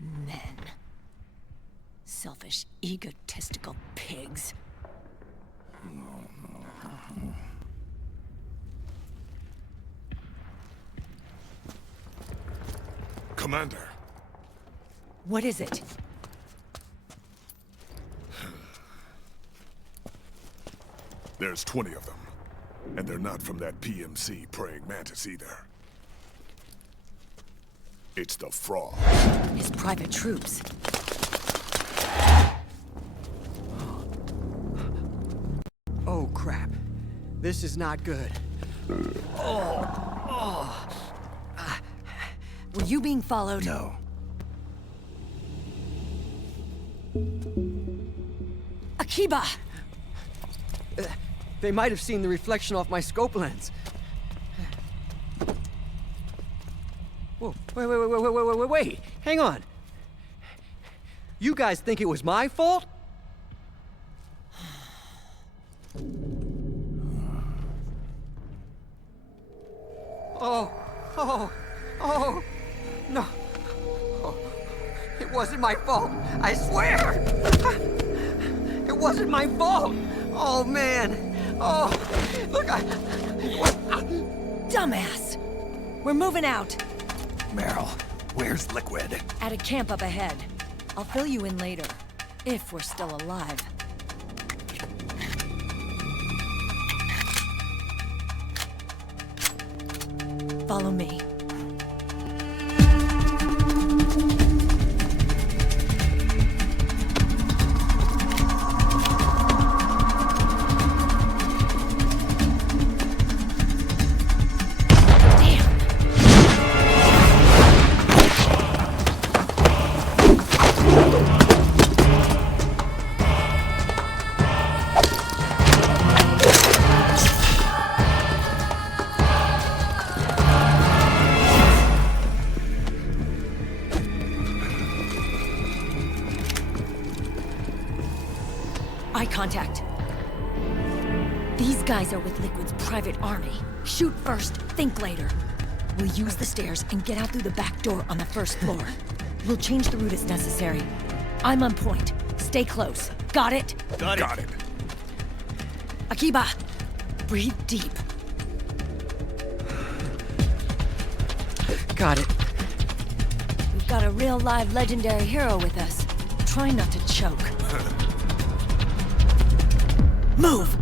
Men. Selfish, egotistical pigs. Commander. What is it? There's 20 of them. And they're not from that PMC praying mantis either. It's the Frog. His private troops. Oh, crap. This is not good. Were you being followed? No. Akiba! They might have seen the reflection off my scope lens. Whoa, wait, hang on. You guys think it was my fault? Oh, no. Oh, it wasn't my fault, I swear! It wasn't my fault! Oh, man. Oh, look, Dumbass! We're moving out. Meryl, where's Liquid? At a camp up ahead. I'll fill you in later. If we're still alive. Follow me. Eye contact. These guys are with Liquid's private army. Shoot first, think later. We'll use the stairs and get out through the back door on the first floor. We'll change the route as necessary. I'm on point. Stay close. Got it? Got it. Akiba, breathe deep. got it. We've got a real live legendary hero with us. Try not to choke. Move!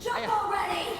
Jump already!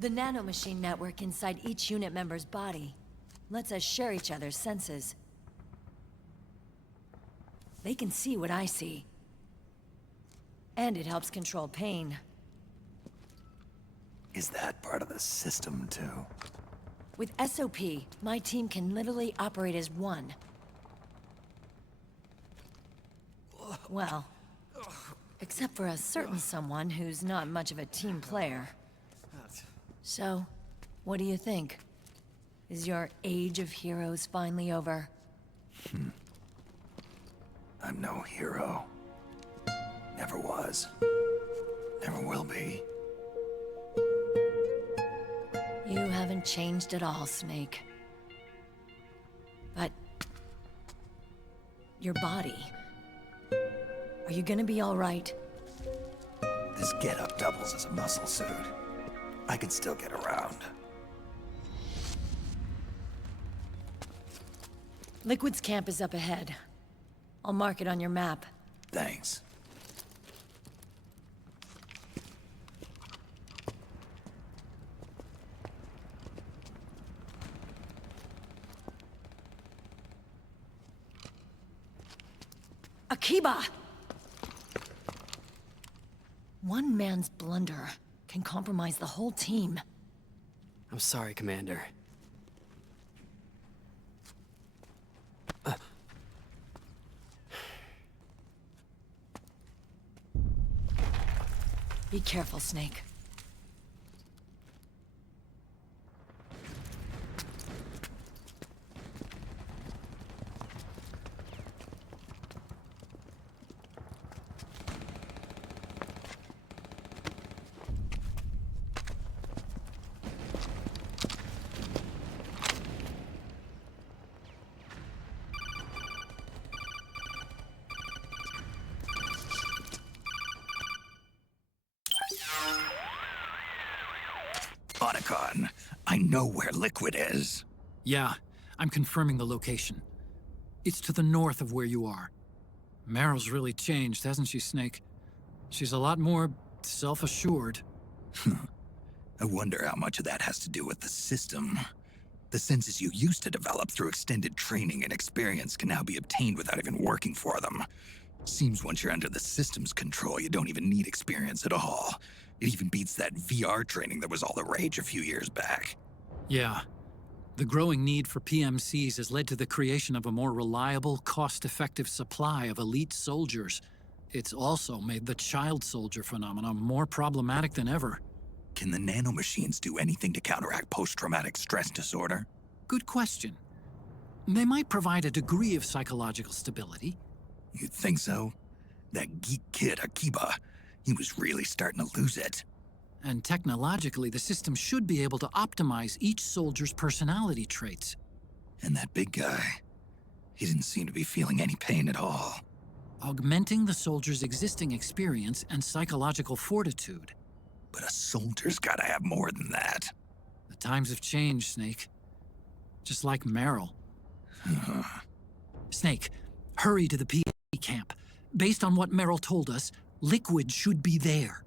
The nanomachine network inside each unit member's body lets us share each other's senses. They can see what I see. And it helps control pain. Is that part of the system, too? With SOP, my team can literally operate as one. Well, except for a certain someone who's not much of a team player. So, what do you think? Is your age of heroes finally over? I'm no hero. Never was. Never will be. You haven't changed at all, Snake. But... your body... are you gonna be all right? This getup doubles as a muscle suit. I can still get around. Liquid's camp is up ahead. I'll mark it on your map. Thanks. Akiba! One man's blunder can compromise the whole team. I'm sorry, Commander. Be careful, Snake. I know where Liquid is. Yeah, I'm confirming the location. It's to the north of where you are. Meryl's really changed, hasn't she, Snake? She's a lot more self-assured. I wonder how much of that has to do with the system. The senses you used to develop through extended training and experience can now be obtained without even working for them. Seems once you're under the system's control, you don't even need experience at all. It even beats that VR training that was all the rage a few years back. Yeah. The growing need for PMCs has led to the creation of a more reliable, cost-effective supply of elite soldiers. It's also made the child soldier phenomenon more problematic than ever. Can the nanomachines do anything to counteract post-traumatic stress disorder? Good question. They might provide a degree of psychological stability. You'd think so? That geek kid, Akiba, he was really starting to lose it. And technologically, the system should be able to optimize each soldier's personality traits. And that big guy, he didn't seem to be feeling any pain at all. Augmenting the soldier's existing experience and psychological fortitude. But a soldier's gotta have more than that. The times have changed, Snake. Just like Merrill. Snake, hurry to the PA camp. Based on what Merrill told us, Liquid should be there.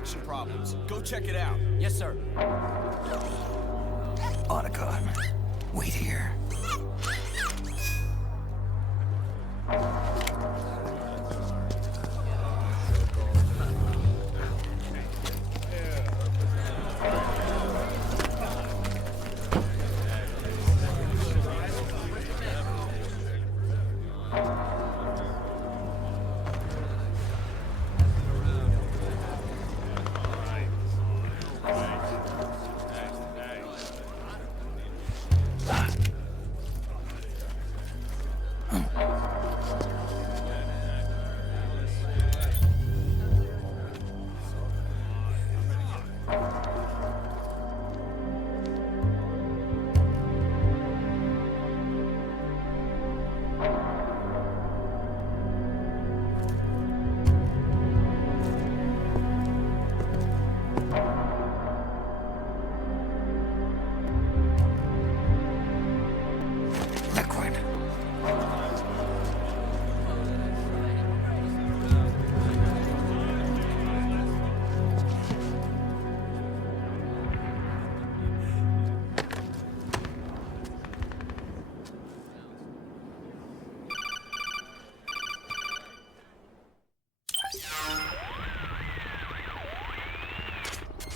connection problem. problems. Go check it out. Yes, sir. Otacon, wait here.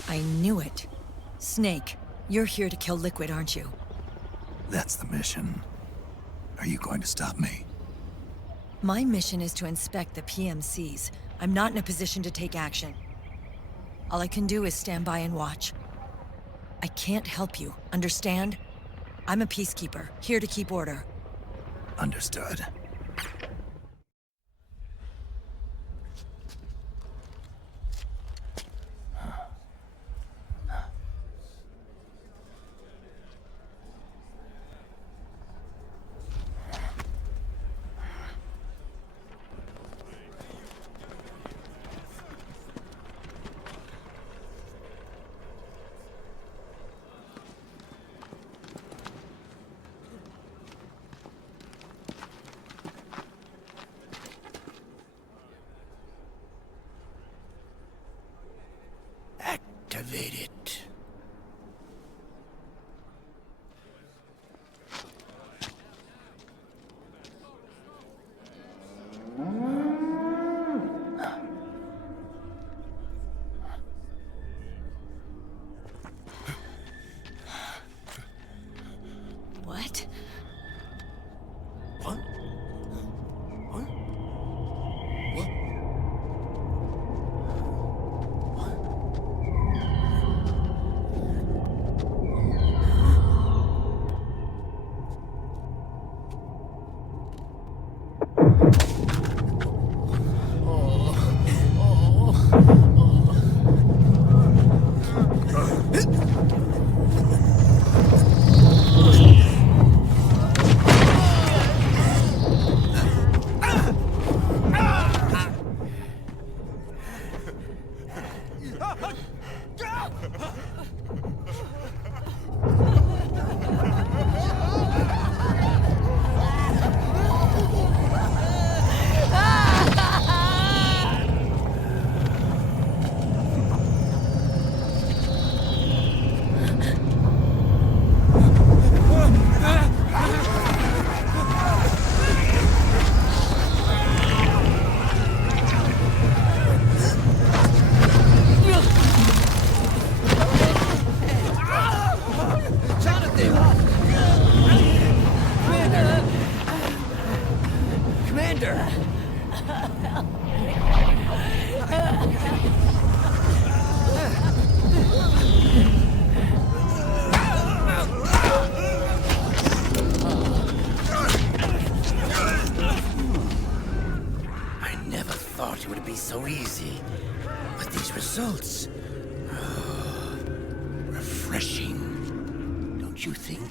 I knew it. Snake, you're here to kill Liquid, aren't you? That's the mission. Are you going to stop me? My mission is to inspect the PMCs. I'm not in a position to take action. All I can do is stand by and watch. I can't help you, understand? I'm a peacekeeper, here to keep order. Understood. Activate it. What? What? What? What? It would be so easy. But these results... refreshing. Don't you think?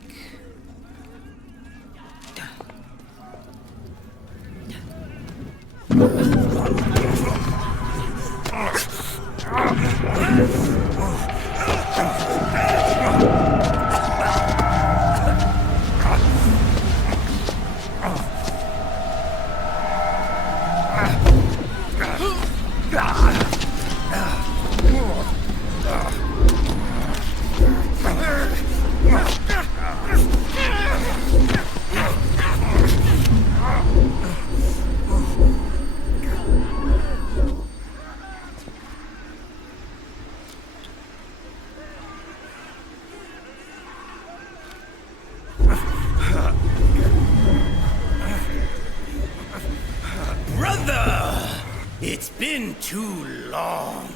been too long.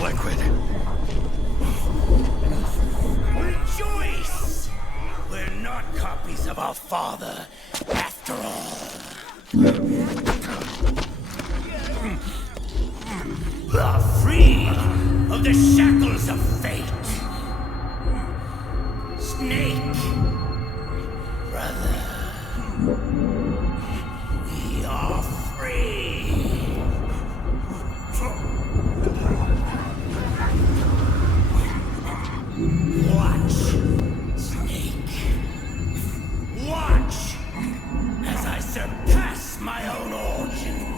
Liquid. Rejoice! We're not copies of our father, after all. Are free of the shackles of fate. Snake, brother, we are free. Watch, Snake. Watch as I surpass my own origin.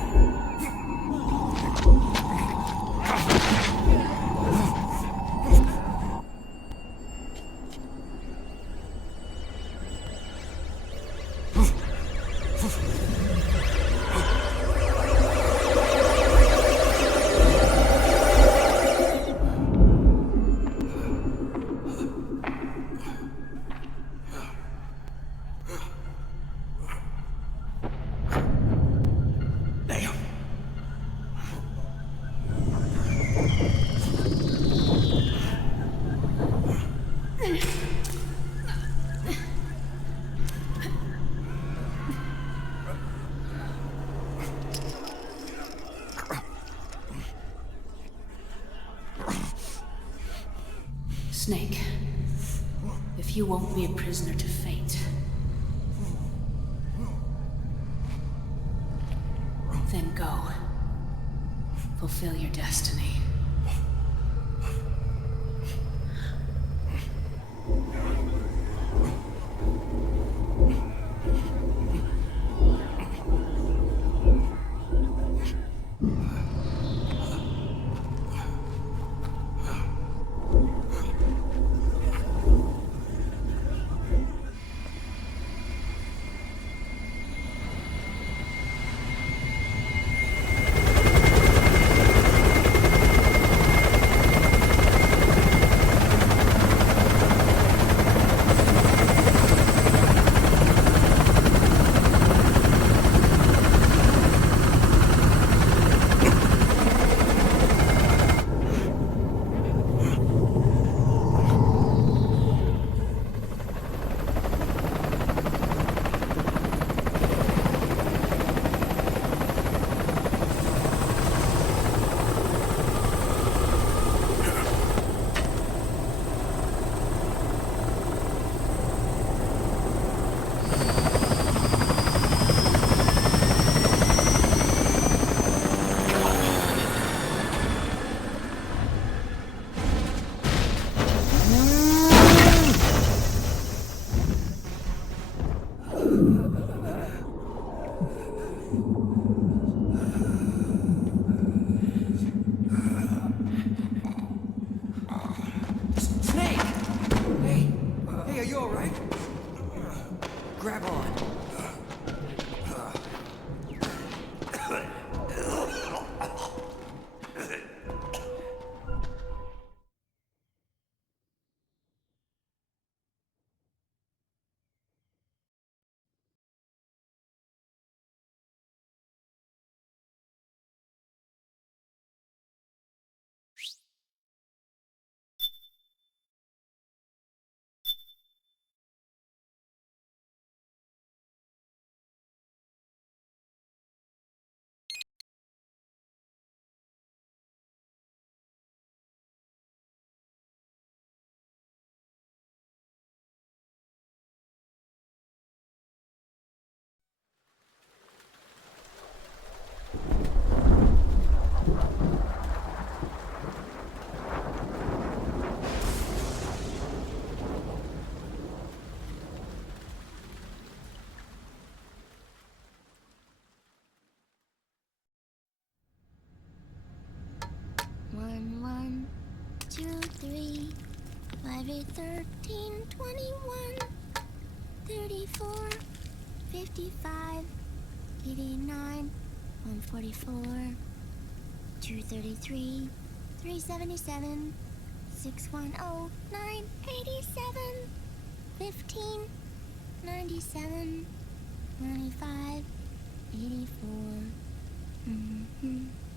Snake, if you won't be a prisoner to fate, then go. Fulfill your destiny. One, 2, 3, 5, 8, 13, 21, 34, 55, 89, 144, 233, 377, 610, 987, 15, 97, 95, 84.